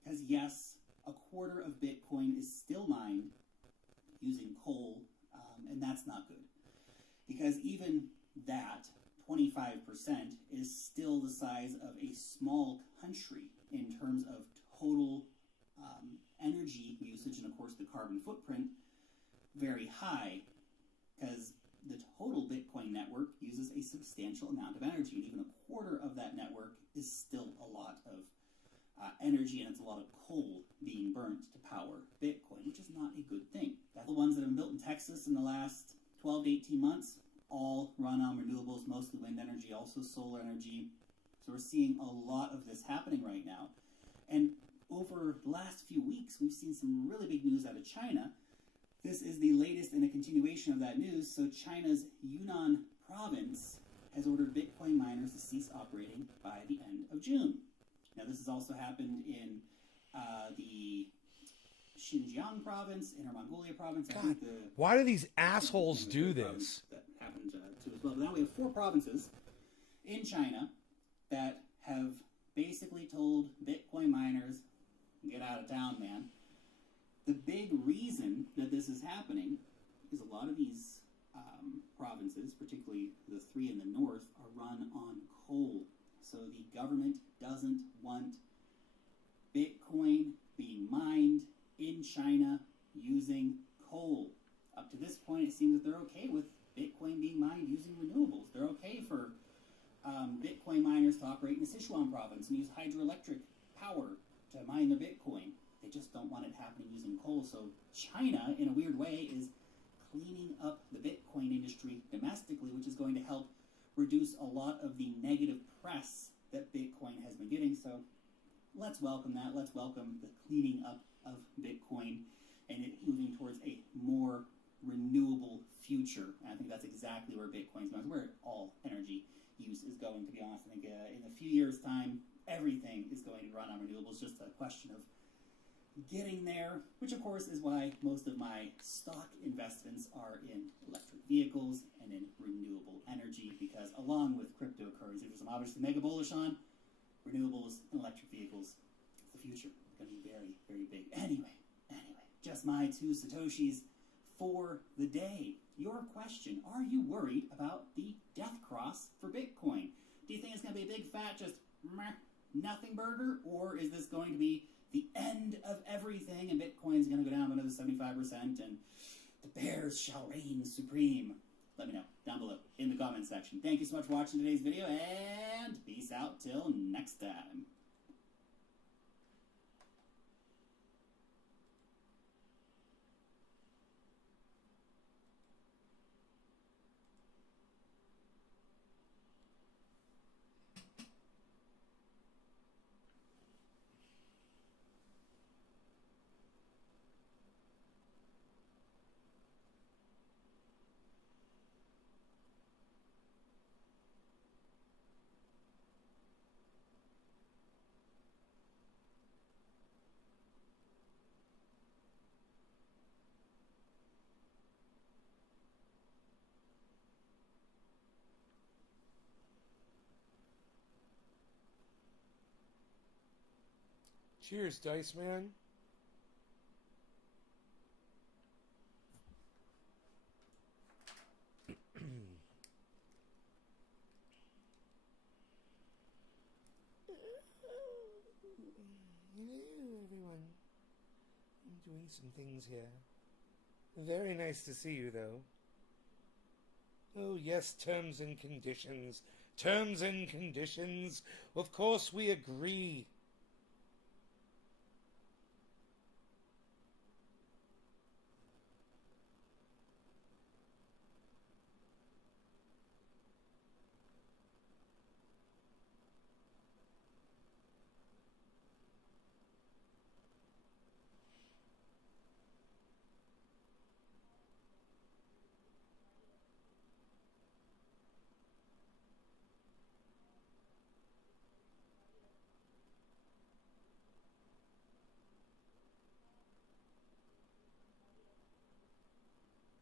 Because yes, a quarter of Bitcoin is still mined using coal, and that's not good. Because even that, 25%, is still the size of a small country in terms of total energy usage, and of course the carbon footprint, very high, because the total Bitcoin Bitcoin network uses a substantial amount of energy, and even a quarter of that network is still a lot of energy, and it's a lot of coal being burnt to power Bitcoin, which is not a good thing. The ones that have been built in Texas in the last 12 to 18 months all run on renewables, mostly wind energy, also solar energy. So we're seeing a lot of this happening right now. And over the last few weeks, we've seen some really big news out of China. This is the latest in a continuation of that news. So China's Yunnan province has ordered Bitcoin miners to cease operating by the end of June. Now, this has also happened in the Xinjiang province, Inner Mongolia province. God, why do these assholes do this? That happened to as well. But now we have 4 provinces in China that have basically told Bitcoin miners, get out of town, man. The big reason that this is happening is a lot of these provinces, particularly the 3 in the north, are run on coal. So the government doesn't want Bitcoin being mined in China using coal. Up to this point, it seems that they're okay with Bitcoin being mined using renewables. They're okay for Bitcoin miners to operate in the Sichuan province and use hydroelectric power to mine their Bitcoin. They just don't want it happening using coal. So China, in a weird way, is cleaning up the Bitcoin industry domestically, which is going to help reduce a lot of the negative press that Bitcoin has been getting. So let's welcome that. Let's welcome the cleaning up of Bitcoin and it moving towards a more renewable future. And I think that's exactly where Bitcoin's going, where all energy use is going, to be honest. I think in a few years' time, everything is going to run on renewables. Just a question of getting there, which of course is why most of my stock investments are in electric vehicles and in renewable energy, because along with cryptocurrency, which I'm obviously mega bullish on, renewables and electric vehicles, it's the future. It's going to be very, very big. Anyway, just my 2 Satoshis for the day. Your question, are you worried about the death cross for Bitcoin? Do you think it's going to be a big fat just meh, nothing burger, or is this going to be the end of everything and Bitcoin's going to go down by another 75% and the bears shall reign supreme? Let me know down below in the comment section. Thank you so much for watching today's video, and peace out till next time. Cheers, Dice Man. Hello, everyone. I'm doing some things here. Very nice to see you, though. Oh, yes, terms and conditions. Terms and conditions. Of course we agree.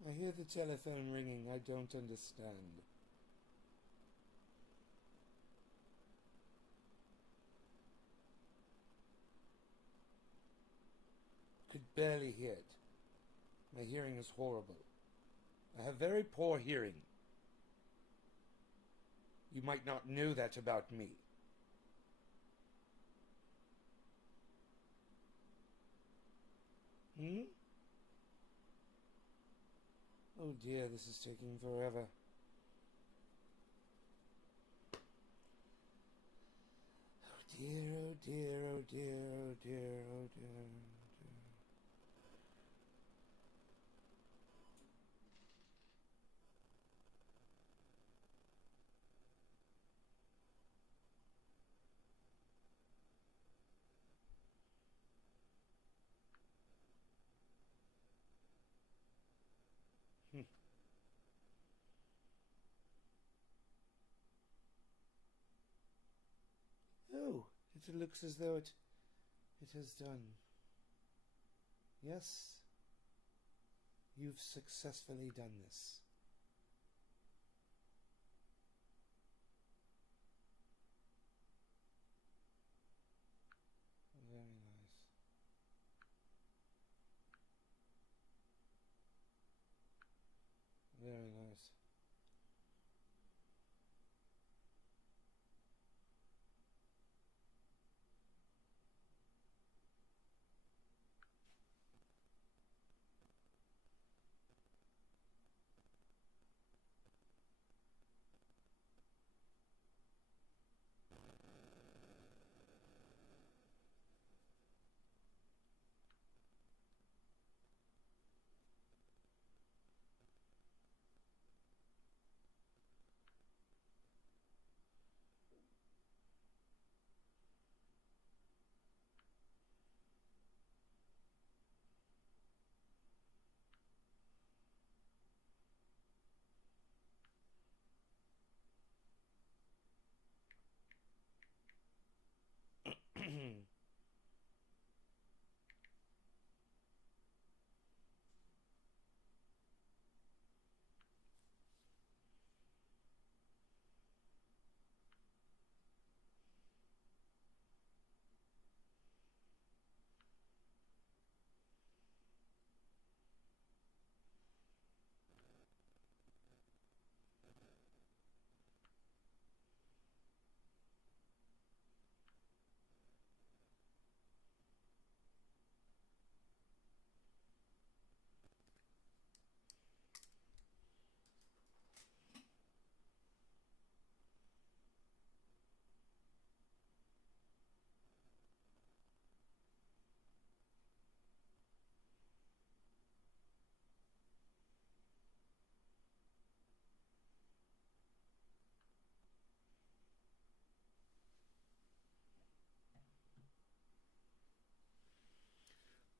I hear the telephone ringing. I don't understand. Could barely hear it. My hearing is horrible. I have very poor hearing. You might not know that about me. Hmm? Oh dear, this is taking forever. dear, oh dear, oh dear, oh dear, oh dear. Oh, it looks as though it has done. Yes, you've successfully done this. Very nice. Very nice.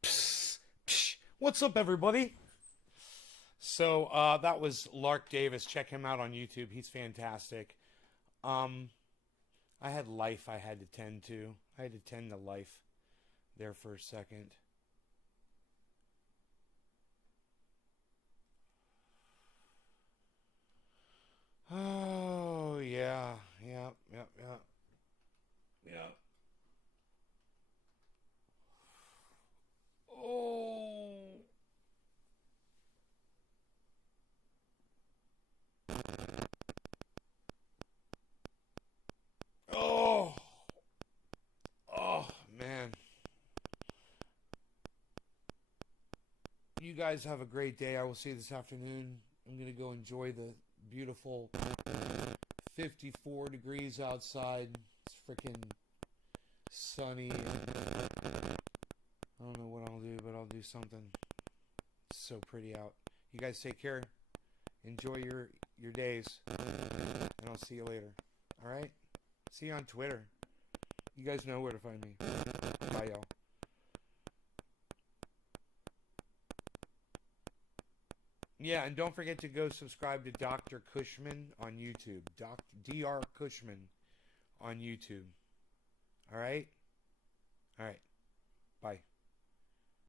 Psst, psh. What's up, everybody? So that was Lark Davis. Check him out on YouTube. He's fantastic. I had life I had to tend to. I had to tend to life there for a second. Oh yeah, yeah, yeah, yeah, yeah. Oh. Oh. Oh, man. You guys have a great day. I will see you this afternoon. I'm going to go enjoy the beautiful 54 degrees outside. It's freaking sunny. I don't know what I'll do, but I'll do something. It's so pretty out. You guys take care. Enjoy your days. And I'll see you later. All right? See you on Twitter. You guys know where to find me. Bye, y'all. Yeah, and don't forget to go subscribe to Dr. Cushman on YouTube. Dr. Cushman on YouTube. All right? All right. Bye.